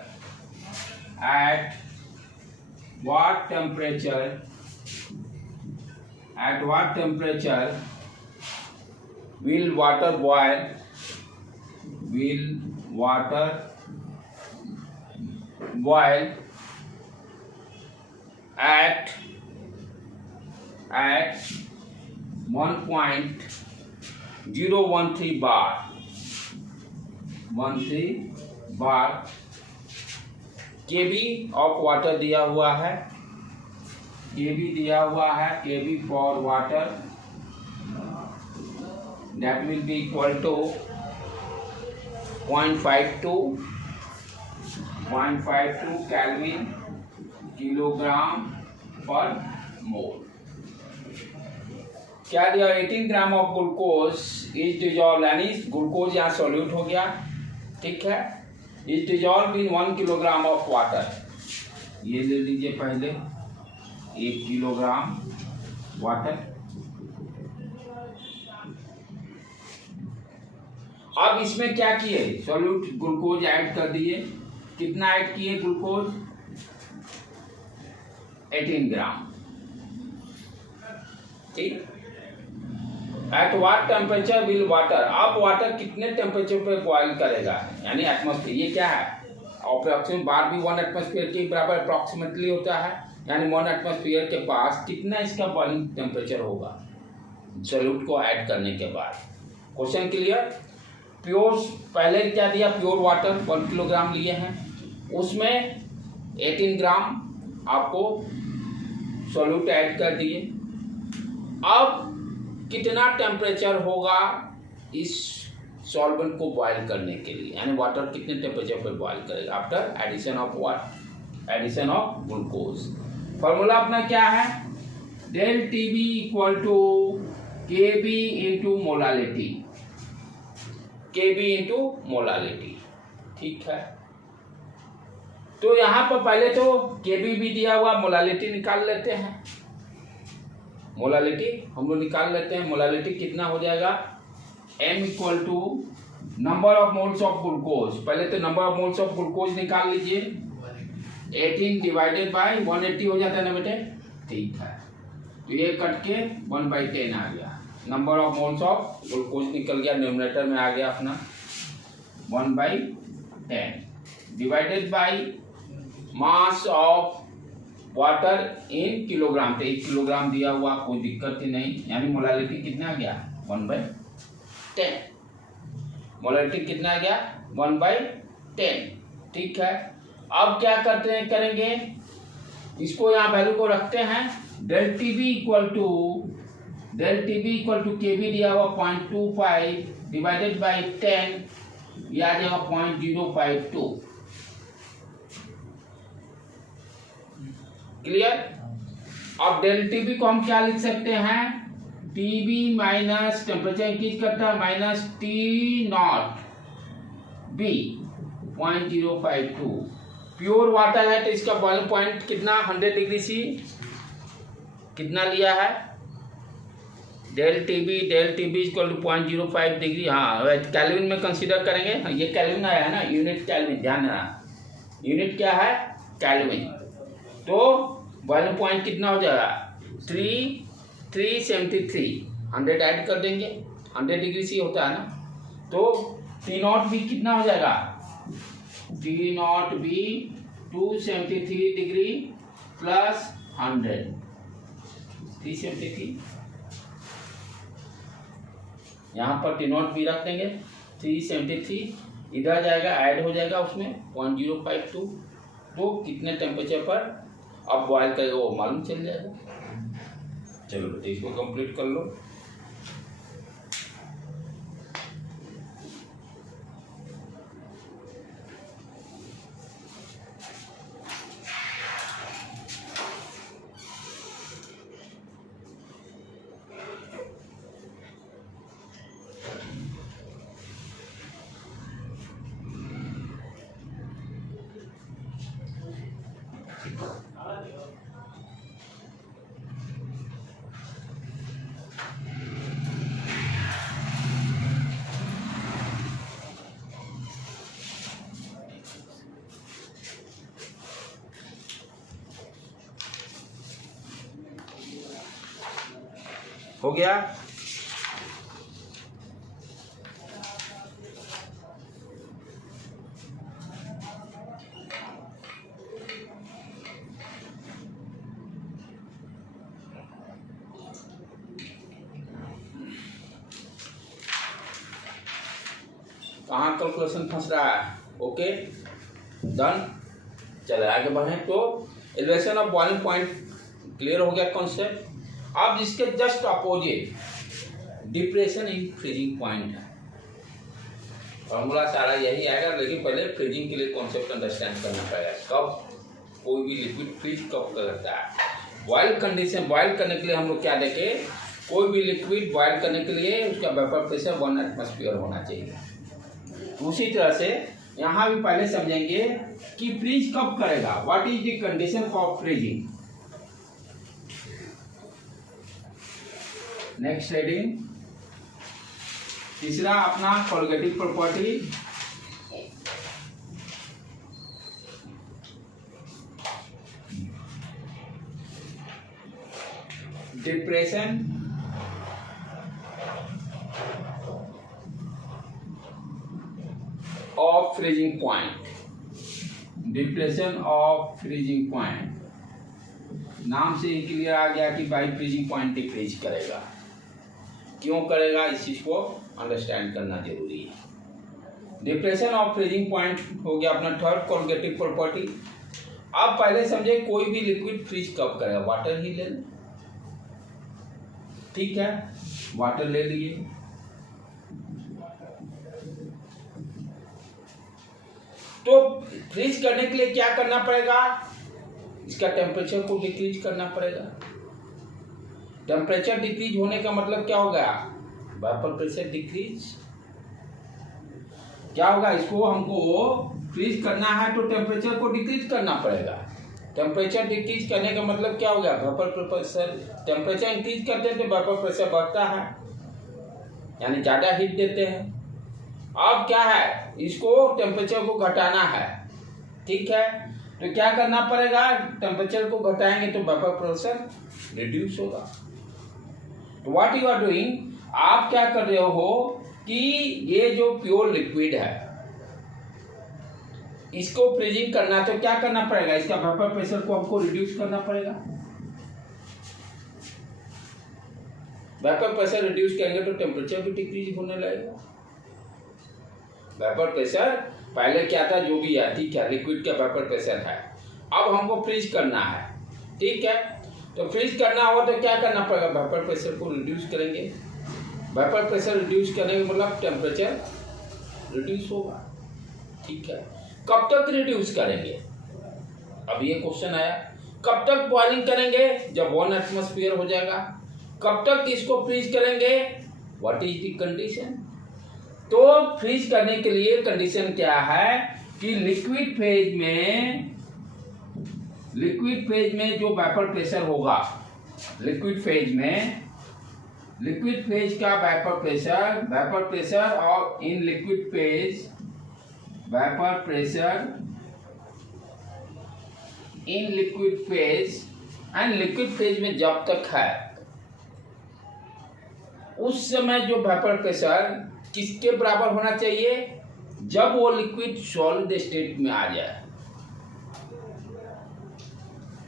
will water boil at 1.013 bar kb of water दिया हुआ है, kb दिया हुआ है, kb for water that will be equal to 0.52 Kelvin kilogram पर मोल। क्या दिया? 18 gram of glucose is dissolve, यानी ग्लूकोज यहाँ सॉल्यूट हो गया, ठीक है, is dissolve in 1 kilogram of water. ये ले लीजिए पहले 1 किलोग्राम वाटर। अब इसमें क्या किए? सॉल्यूट ग्लूकोज ऐड कर दिए। कितना ऐड किए ग्लूकोज? 18 ग्राम, ठीक। At what temperature will water, अब वाटर कितने टेम्परेचर पे बॉइल करेगा, यानी एटमॉस्फेयर। ये क्या है? अप्रोक्सीमेट बार भी 1 एटमॉस्फेयर के बराबर अप्रोक्सीमेटली होता है, यानी 1 एटमॉस्फेयर के पास कितना इसका बॉइलिंग टेम्परेचर होगा सॉल्यूट को ऐड करने के बाद। Question clear? प्योर, पहले क्या दिया? प्योर वाटर 1 किलोग्राम लिए हैं, उसमें 18 ग्राम आपको सॉल्यूट ऐड कर दिए। अब कितना टेम्परेचर होगा इस सॉल्वेंट को बॉयल करने के लिए, यानी वाटर कितने टेम्परेचर पर बॉयल करेगा after addition of water, addition of glucose. Formula अपना क्या है? Del TB equal to KB into molality, KB into molality, ठीक है। तो यहाँ पर पहले तो केबी भी दिया हुआ, मोलालिटी निकाल लेते हैं। मोलालिटी हम लोग निकाल लेते हैं। मोलालिटी कितना हो जाएगा? m equal to number of moles of glucose. पहले तो number of moles of glucose निकाल लीजिए। 18 डिवाइडेड बाई 180 हो जाता है ना बेटे, ठीक है। तो ये कट के 1/10 आ गया। Number of moles of glucose निकल गया, न्यूमरेटर में आ गया अपना 1/10 divided by mass of water in kilogram. तो 1 किलोग्राम दिया हुआ, कोई दिक्कत ही नहीं, यानी मोलालिटी कितना आ गया? 1/10। मोलालिटी कितना आ गया? 1/10, ठीक है। अब क्या करेंगे, इसको यहाँ वैल्यू को रखते हैं। डेल टीबी इक्वल टू केबी दिया हुआ 0.25 डिवाइडेड बाई 10, ये आ जाएगा 0.052। क्लियर? अब डेल टीबी को हम क्या लिख सकते हैं? टीबी माइनस टेम्परेचर इंक्रीज करता है minus T not be 0.052। Pure water है तो इसका बॉइलिंग पॉइंट कितना? 100 डिग्री सी कितना लिया है? Del TB equal to 0.05 degree. हाँ, कैल्विन में कंसीडर करेंगे। हाँ, ये कैल्विन आया है ना, यूनिट कैल्विन, ध्यान देना। यूनिट क्या है? कैल्विन। तो बॉइलिंग पॉइंट कितना हो जाएगा? 373। 100 ऐड कर देंगे, 100 डिग्री सी होता है ना, तो टी नॉट भी कितना हो जाएगा? टी नॉट भी 273 डिग्री प्लस 100, 373। यहाँ पर टी नॉट भी रख देंगे, 373 इधर जाएगा, ऐड हो जाएगा उसमें 0.052। तो कितने टेम्परेचर पर अब बॉयल करेगा वो मालूम चल जाएगा। चलो बेटे इसको कंप्लीट कर लो। हो गया? कहाँ कैलकुलेशन फंस रहा है? Okay done. चले आगे बढ़े। तो elevation of boiling point clear हो गया कॉन्सेप्ट। अब इसके just opposite depression in freezing point है। फॉर्मूला सारा यही आएगा, लेकिन पहले फ्रीजिंग के लिए कॉन्सेप्ट अंडरस्टैंड करना पड़ेगा। कब कोई भी लिक्विड फ्रीज कब करता है? बॉयल कंडीशन, बॉयल करने के लिए हम लोग क्या देखें, कोई भी लिक्विड बॉयल करने के लिए उसका वेपर प्रेशर 1 एटमॉस्फेयर होना चाहिए। उसी तरह से यहाँ भी पहले समझेंगे कि फ्रीज कब करेगा, what is the condition for freezing. Next heading, तीसरा अपना colligative property, depression of freezing point. Depression of freezing point, नाम से ही क्लियर आ गया कि भाई फ्रीजिंग पॉइंट डिक्रीज करेगा। क्यों करेगा, इस चीज को अंडरस्टैंड करना जरूरी है। डिप्रेशन ऑफ फ्रीजिंग पॉइंट हो गया अपना थर्ड कोलिगेटिव प्रॉपर्टी। अब पहले समझे कोई भी लिक्विड फ्रीज कब करेगा, वाटर ही ले लें, ठीक है, वाटर ले लिए। तो फ्रीज करने के लिए क्या करना पड़ेगा, इसका टेम्परेचर को डिक्रीज करना पड़ेगा। टेम्परेचर डिक्रीज होने का मतलब क्या होगा, वेपर प्रेशर डिक्रीज। क्या होगा, इसको हमको फ्रीज करना है तो टेम्परेचर को डिक्रीज करना पड़ेगा। टेम्परेचर डिक्रीज करने का मतलब क्या हो गया, वेपर प्रेशर। टेम्परेचर इंक्रीज करते हैं तो वेपर प्रेशर बढ़ता है, यानी ज्यादा हीट देते हैं। अब क्या है, इसको टेम्परेचर को घटाना है, ठीक है, तो क्या करना पड़ेगा, टेम्परेचर को घटाएंगे तो वेपर प्रेशर रिड्यूस होगा। तो व्हाट यू आर डूइंग, आप क्या कर रहे हो कि ये जो प्योर लिक्विड है इसको फ्रीजिंग करना, तो क्या करना पड़ेगा, इसका वेपर प्रेशर को हमको रिड्यूस करना पड़ेगा। वेपर प्रेशर रिड्यूस करेंगे तो टेम्परेचर भी डिक्रीज होने लगेगा। वेपर प्रेशर पहले क्या था, जो भी है, ठीक है, लिक्विड का वेपर प्रेशर है। अब हमको फ्रीज करना है, ठीक है, तो फ्रीज करना होगा तो क्या करना पड़ेगा, वेपर प्रेशर को रिड्यूस करेंगे। वेपर प्रेशर रिड्यूस करने का मतलब टेम्परेचर रिड्यूस होगा, ठीक है। कब तक रिड्यूस करेंगे, अब ये क्वेश्चन आया, कब तक बॉइलिंग करेंगे, जब 1 एटमॉस्फेयर हो जाएगा। कब तक इसको फ्रीज करेंगे, व्हाट इज द कंडीशन। तो फ्रीज करने के लिए कंडीशन क्या है कि लिक्विड फेज में जो वेपर प्रेशर होगा, लिक्विड फेज का वेपर प्रेशर और इन liquid phase vapour pressure in liquid phase and liquid phase में जब तक है उस समय जो वेपर प्रेशर किसके बराबर होना चाहिए, जब वो लिक्विड सॉलिड स्टेट में आ जाए।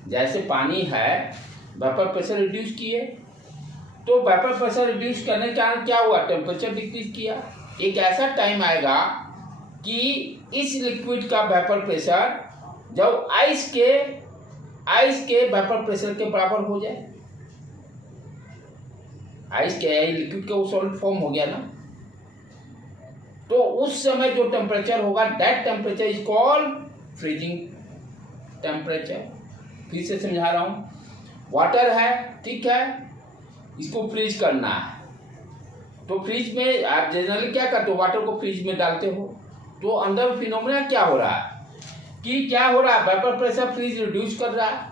जैसे पानी है, वेपर प्रेशर रिड्यूस किए, तो वेपर प्रेशर रिड्यूस करने के कारण क्या हुआ, टेम्परेचर डिक्रीज किया। एक ऐसा टाइम आएगा कि इस लिक्विड का वेपर प्रेशर जब आइस के वेपर प्रेशर के बराबर हो जाए। आइस के लिक्विड का वो सॉलिड फॉर्म हो गया ना, तो उस समय जो टेम्परेचर होगा, that temperature is called freezing temperature. फिर से समझा रहा हूं, वाटर है, ठीक है, इसको फ्रीज करना है, तो फ्रीज में आप जनरली क्या करते हो, वाटर को फ्रीज में डालते हो, तो अंदर फिनोमेना क्या हो रहा है कि वेपर प्रेशर फ्रीज रिड्यूस कर रहा है।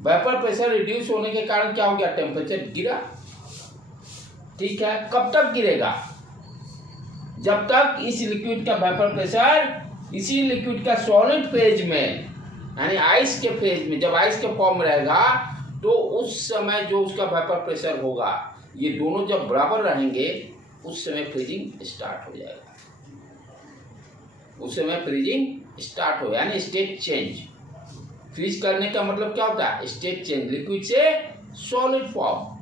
वेपर प्रेशर रिड्यूस होने के कारण क्या हो गया, टेम्परेचर गिरा, ठीक है। कब तक गिरेगा, जब तक इस लिक्विड का वेपर प्रेशर इसी लिक्विड का सॉलिड फेज में, यानी आइस के फेज में, जब आइस के फॉर्म रहेगा तो उस समय जो उसका वेपर प्रेशर होगा, ये दोनों जब बराबर रहेंगे उस समय फ्रीजिंग स्टार्ट हो जाएगा। उस समय फ्रीजिंग स्टार्ट हो, यानी स्टेट चेंज। फ्रीज करने का मतलब क्या होता है, स्टेट चेंज, लिक्विड से सॉलिड फॉर्म।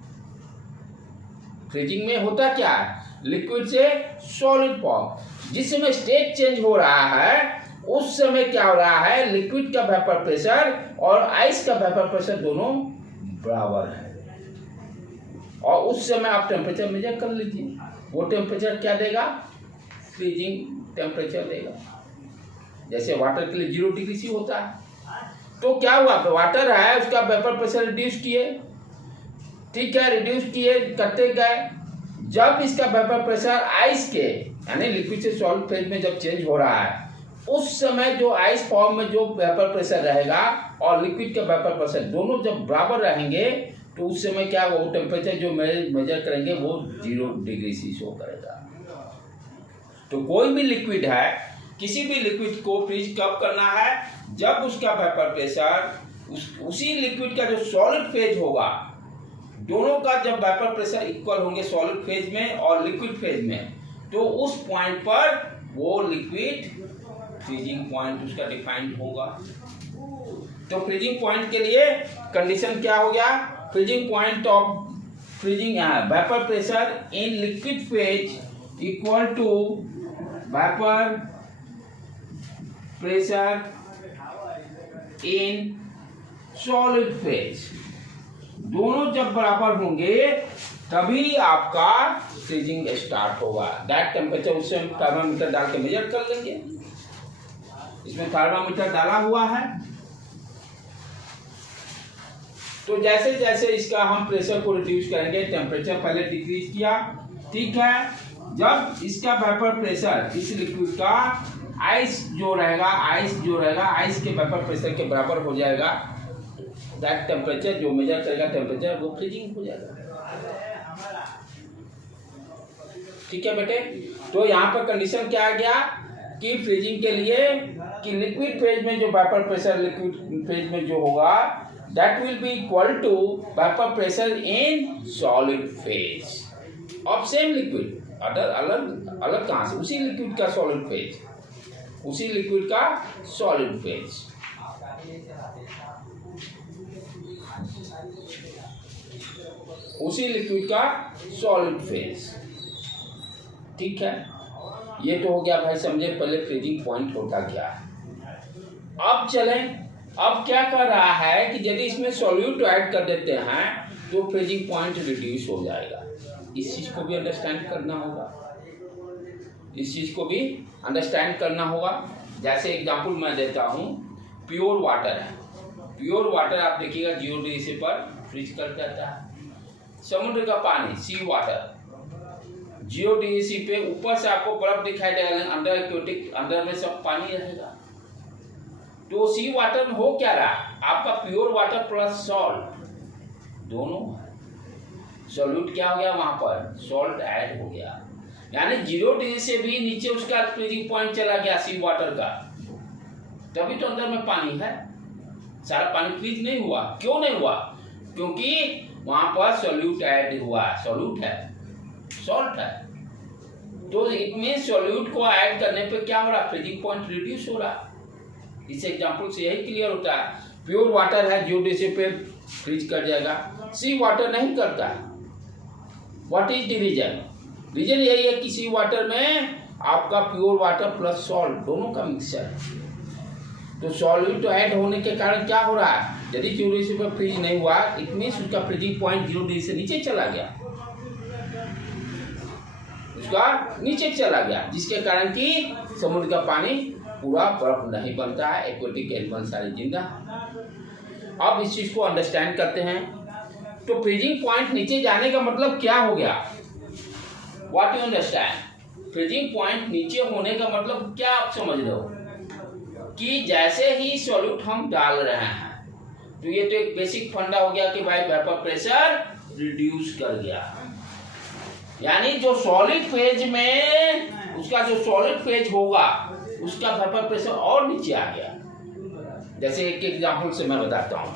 फ्रीजिंग में होता क्या है, लिक्विड से सॉलिड फॉर्म। जिस समय स्टेट चेंज हो रहा है उस समय क्या हो रहा है, लिक्विड का वेपर प्रेशर और आइस का वेपर प्रेशर दोनों बराबर है। और उस समय आप टेम्परेचर मेजर कर लीजिए। वो टेम्परेचर क्या देगा? फ्रीजिंग टेम्परेचर देगा। जैसे वाटर के लिए 0 डिग्री सी होता है। तो क्या हुआ, वाटर है उसका वेपर प्रेशर रिड्यूस किए, ठीक है, रिड्यूस किए करते गए। जब इसका वेपर प्रेशर आइस के यानी लिक्विड से सॉलिड फेज में जब चेंज हो रहा है, उस समय जो आइस फॉर्म में जो वेपर प्रेशर रहेगा और लिक्विड का वेपर प्रेशर दोनों जब बराबर रहेंगे, तो उस समय क्या वो टेम्परेचर जो मेजर करेंगे वो 0 डिग्री सी शो करेगा। तो कोई भी लिक्विड है, किसी भी लिक्विड को फ्रीज कब करना है? जब उसका वेपर प्रेशर उसी लिक्विड का जो सॉलिड फेज होगा, दोनों का जब वेपर प्रेशर इक्वल होंगे सॉलिड फेज में और लिक्विड फेज में, तो उस पॉइंट पर वो लिक्विड फ्रीजिंग पॉइंट उसका डिफाइंड होगा। तो फ्रीजिंग पॉइंट के लिए कंडीशन क्या हो गया? Freezing point of freezing vapour pressure in liquid phase equal to vapour pressure in solid phase. दोनों जब बराबर होंगे तभी आपका फ्रीजिंग स्टार्ट होगा। दैट टेम्परेचर उससे थर्मामीटर डाल के मेजर कर लेंगे। इसमें थर्मामीटर डाला हुआ है। तो जैसे जैसे इसका हम प्रेशर को रिड्यूस करेंगे, टेम्परेचर पहले डिक्रीज किया, ठीक है। जब इसका वेपर प्रेशर इस लिक्विड का आइस जो रहेगा आइस के वेपर प्रेशर के बराबर हो जाएगा, दैट टेम्परेचर जो मेजर करेगा टेम्परेचर वो फ्रीजिंग हो जाएगा। ठीक है बेटे। तो यहाँ पर कंडीशन क्या आ गया कि फ्रीजिंग के लिए कि लिक्विड फेज में जो वेपर प्रेशर लिक्विड फेज में जो होगा that will be equal to vapour pressure in solid phase of same liquid. अलग अलग कहाँ से? उसी लिक्विड का सॉलिड फेज, उसी लिक्विड का सॉलिड फेज। उसी लिक्विड का सॉलिड फेज, ठीक है। ये तो हो गया भाई, समझे पहले फ्रीजिंग पॉइंट होता क्या है। अब चलें, अब क्या कर रहा है कि यदि इसमें सॉल्यूट ऐड कर देते हैं तो फ्रीजिंग पॉइंट रिड्यूस हो जाएगा। इस चीज को भी अंडरस्टैंड करना होगा, इस चीज को भी अंडरस्टैंड करना होगा। जैसे एग्जांपल मैं देता हूँ, प्योर वाटर है। प्योर वाटर आप देखिएगा 0 डिग्री से पर फ्रीज कर जाता है। समुद्र का पानी, सी वाटर, 0 डिग्री सी पे ऊपर से आपको बर्फ दिखाई देगा, अंडर एक्वेटिक अंदर में सब पानी रहेगा। तो सी वाटर में हो क्या रहा? आपका प्योर वाटर प्लस सॉल्ट दोनों है। सॉल्यूट क्या हो गया? वहां पर सॉल्ट ऐड हो गया, यानी 0 डिग्री से भी नीचे उसका फ्रीजिंग पॉइंट चला गया सी वाटर का, तभी तो अंदर में पानी है। सारा पानी फ्रीज नहीं हुआ। क्यों नहीं हुआ? क्योंकि वहां पर सॉल्यूट ऐड हुआ। सॉल्यूट है, सॉल्ट है। तो इट मीन सॉल्यूट को ऐड करने पे क्या हो रहा? फ्रीजिंग पॉइंट रिड्यूस हो रहा। इस एग्जांपल से यही क्लियर होता है। प्योर वाटर है 0 डिग्री पे फ्रीज कर जाएगा, सी वाटर नहीं करता। What is the reason? Reason यही है कि सी वाटर में आपका प्योर वाटर प्लस सॉल्ट दोनों का मिक्सचर है। तो सॉल्यूट ऐड होने के कारण क्या हो रहा है? यदि 0 डिग्री पर फ्रीज नहीं हुआ, इट मीन्स उसका फ्रीजिंग पॉइंट 0 डिग्री से नीचे चला गया, उसका नीचे चला गया, जिसके कारण कि समुद्र का पानी पूरा बर्फ नहीं बनता है, एक्वेटिक एनिमल सारे जिंदा। अब इस चीज को अंडरस्टैंड करते हैं। तो फ्रीजिंग पॉइंट नीचे जाने का मतलब क्या हो गया? What you understand? Freezing point नीचे होने का मतलब क्या आप समझ रहे हो? कि जैसे ही सॉल्यूट हम डाल रहे हैं, तो ये तो एक बेसिक फंडा हो गया कि भाई वेपर प्रेशर रिड्यूस कर गया, यानी जो सॉलिड फेज में उसका जो सॉलिड फेज होगा उसका वेपर प्रेशर और नीचे आ गया। जैसे एक एग्जांपल से मैं बताता हूँ।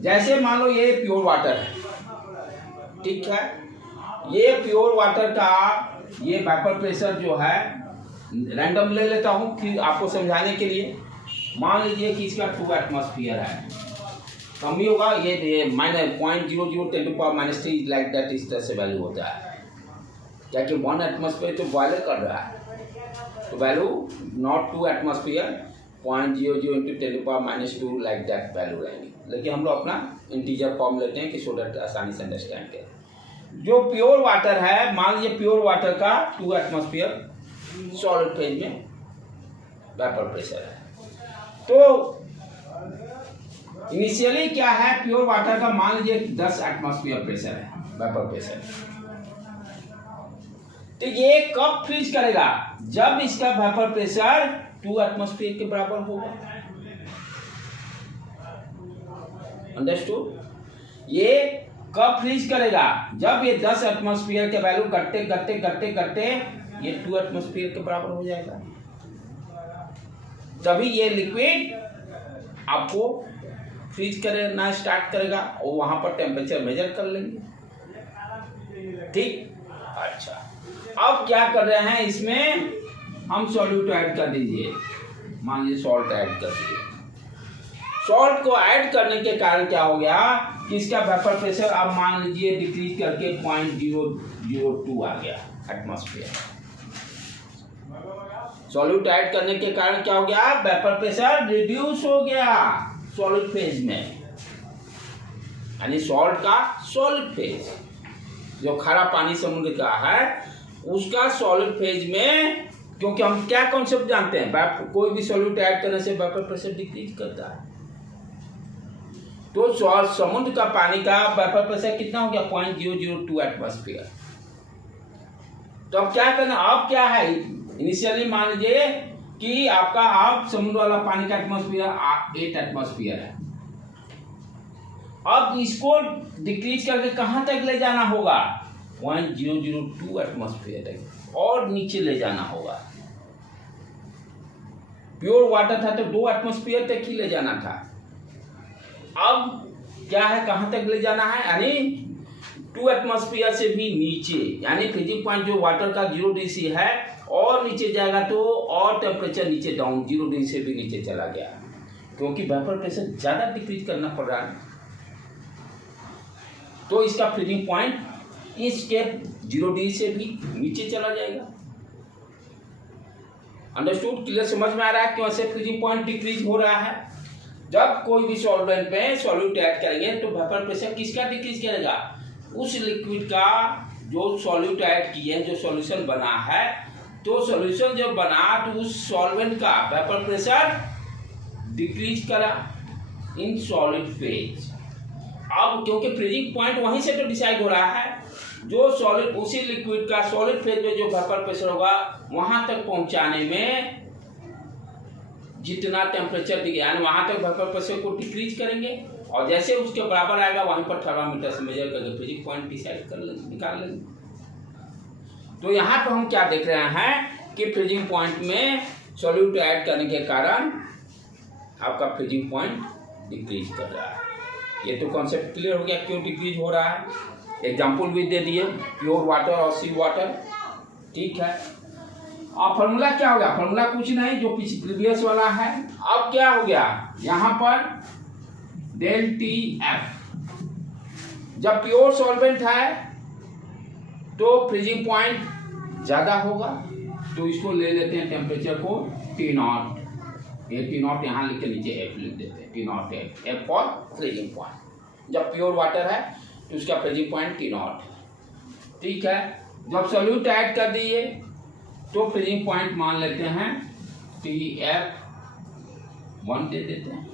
जैसे मान लो ये प्योर वाटर है, ठीक है। ये प्योर वाटर का ये वेपर प्रेशर जो है रैंडम ले लेता हूँ फिर आपको समझाने के लिए। मान लीजिए कि इसका 2 एटमॉस्फेयर है, कम ही होगा ये -0.0010⁻³ लाइक दैट इस तरह से वैल्यू होता है, क्या कि 1 एटमॉस्फेयर तो बॉयलर कर रहा है, तो value not 2 atmosphere 0.00 × 10⁻² like that value रहेंगे। लेकिन हम लोग अपना इंटीजर फॉर्म लेते हैं कि सो दैट आसानी से अंडरस्टैंड करें। जो प्योर वाटर है, मान लीजिए प्योर वाटर का 2 एटमॉस्फेयर सॉलिड फेज में वेपर प्रेशर है, तो इनिशियली क्या है, प्योर वाटर का मान लीजिए 10 एटमॉस्फेयर प्रेशर है, वेपर प्रेशर। तो ये कब फ्रीज करेगा, जब इसका वेपर प्रेशर 2 एटमॉस्फेयर के बराबर होगा। अंडरस्टूड। ये कब फ्रीज करेगा, जब ये 10 एटमॉस्फेयर के वैल्यू घटते घटते घटते घटते ये 2 एटमॉस्फेयर के बराबर हो जाएगा, तभी ये लिक्विड आपको फ्रीज करना स्टार्ट करेगा और वहां पर टेम्परेचर मेजर कर लेंगे। ठीक, अच्छा, अब क्या कर रहे हैं, इसमें हम सॉल्यूट ऐड कर दीजिए, मान लीजिए सॉल्ट ऐड कर दीजिए। सॉल्ट को ऐड करने के कारण क्या हो गया कि इसका वेपर प्रेशर अब मान लीजिए डिक्रीज करके 0.002 आ गया एटमॉस्फेयर। सॉल्यूट ऐड करने के कारण क्या हो गया, वेपर प्रेशर रिड्यूस हो गया सॉलिड फेज में, यानी सॉल्ट का सॉलिड फेज, जो खारा पानी समुद्र का है उसका सॉलिड फेज में, क्योंकि हम क्या कॉन्सेप्ट जानते हैं, कोई भी सॉल्यूट ऐड करने से वेपर प्रेशर डिक्रीज करता है। तो समुद्र का पानी का वेपर प्रेशर कितना हो गया, 0.002 एटमॉस्फेयर। तो अब क्या करना, अब क्या है, इनिशियली मान लीजिए कि आपका अब समुद्र वाला पानी का एटमॉस्फेयर 8 एटमॉस्फेयर है। अब इसको डिक्रीज करके कहां तक ले जाना होगा, 0.002 एटमॉस्फेयर तक और नीचे ले जाना होगा। प्योर वाटर था तो 2 एटमॉस्फेयर तक ही ले जाना था, अब क्या है, कहां तक ले जाना है, यानी 2 एटमॉस्फेयर से भी नीचे, यानी फ्रीजिंग पॉइंट जो वाटर का 0 डिग्री सी है और नीचे जाएगा तो और टेम्परेचर नीचे डाउन 0 डिग्री से भी नीचे चला गया, क्योंकि वेपर प्रेशर ज्यादा डिक्रीज करना पड़ रहा है। तो इसका फ्रीजिंग पॉइंट इसके 0 डिग्री से भी नीचे चला जाएगा। अंडरस्टूड, क्लियर, समझ में आ रहा है क्यों ऐसे फ्रीजिंग पॉइंट डिक्रीज हो रहा है। जब कोई भी सॉल्वेंट में सॉल्यूट ऐड करेंगे तो वेपर प्रेशर किसका डिक्रीज करेगा, उस लिक्विड का जो सॉल्यूट ऐड किए, जो सॉल्यूशन बना है, तो सॉल्यूशन जब बना तो उस सॉल्वेंट का वेपर प्रेशर डिक्रीज करा इन सॉलिड फेज। अब क्योंकि फ्रीजिंग पॉइंट वहीं से तो डिसाइड हो रहा है, जो सॉलिड उसी लिक्विड का सॉलिड फेज में जो वेपर प्रेशर होगा वहां तक पहुंचाने में जितना टेम्परेचर दिखे, यानी वहां तक वेपर प्रेशर को डिक्रीज करेंगे और जैसे उसके बराबर आएगा वहीं पर थर्मामीटर से मेजर करके फ्रीजिंग पॉइंट डिसाइड कर लेंगे, निकाल लेंगे। तो यहाँ पर हम क्या देख रहे हैं कि फ्रीजिंग पॉइंट में सॉल्यूट ऐड करने के कारण आपका फ्रीजिंग पॉइंट डिक्रीज कर रहा है। ये तो कॉन्सेप्ट क्लियर हो गया क्यों डिक्रीज हो रहा है। एग्जाम्पल भी दे दिए, प्योर वाटर और सी वाटर, ठीक है। अब फॉर्मूला क्या हो गया, फॉर्मूला कुछ नहीं जो प्रीवियस वाला है। अब क्या हो गया, यहाँ पर डेल टी एफ, जब प्योर सॉल्वेंट है तो फ्रीजिंग पॉइंट ज्यादा होगा, तो इसको ले लेते हैं टेम्परेचर को T0, ये T0 यहाँ लिख के नीचे F लिख देते हैं, T0 F for freezing point. जब प्योर वाटर है तो उसका फ्रीजिंग पॉइंट T0, ठीक है। जब सॉल्यूट ऐड कर दिए तो फ्रीजिंग पॉइंट मान लेते हैं TF1 दे देते हैं।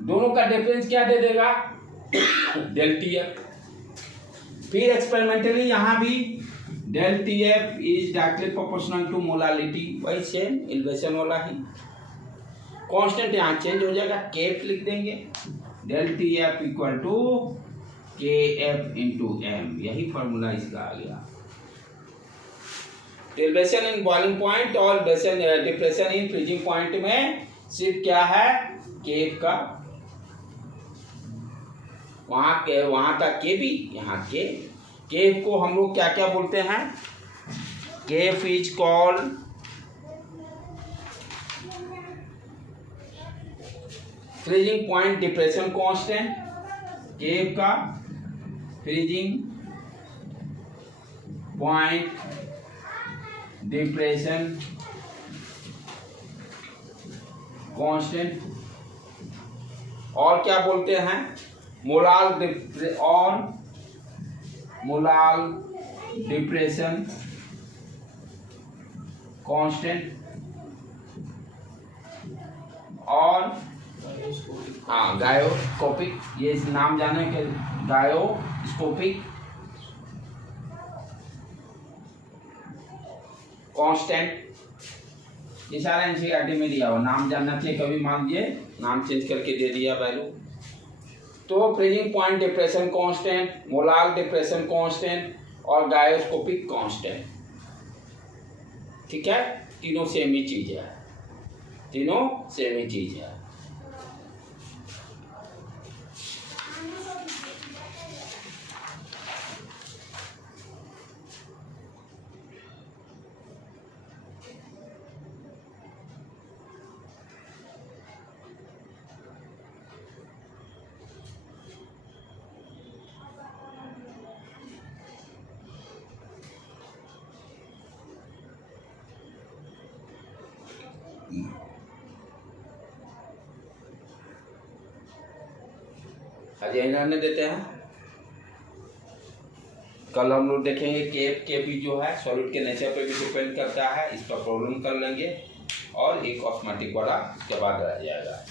दोनों का डिफरेंस क्या दे देगा, डेल TF। फिर एक्सपेरिमेंटली यहाँ भी del TF is directly proportional to molality, वही सेम इल्वेशन वाला ही। कांस्टेंट यहाँ चेंज हो जाएगा, KF लिख देंगे, del TF equal to KF into M, यही फॉर्मूला इसका आ गया। एलिवेशन इन बॉइलिंग पॉइंट और डिप्रेशन इन फ्रीजिंग पॉइंट में सिर्फ क्या है, केफ का, वहां तक के भी, यहाँ के केफ को हम लोग क्या क्या बोलते हैं, केफ is called freezing point depression constant, केफ का फ्रीजिंग पॉइंट डिप्रेशन कांस्टेंट और क्या बोलते हैं, मोलाल डिप्रेशन कांस्टेंट और हाँ गायोस्कोपिक, ये इस नाम जाने के गायोस्कोपिक कांस्टेंट, ये सारा एनसीईआरटी में दिया हुआ, नाम जानना चाहिए, कभी मान लीजिए नाम चेंज करके दे दिया वैल्यू। तो freezing point depression constant, molar depression constant और गायोस्कोपिक कांस्टेंट, ठीक है, तीनों सेम ही चीज है, तीनों सेम ही चीज है। आज यही रहने देते हैं, कल हम लोग देखेंगे केपी जो है सॉलिड के नेचर पे भी डिपेंड करता है, इस पर प्रॉब्लम कर लेंगे और एक ऑस्मोटिक वाला इसके बाद रह जाएगा।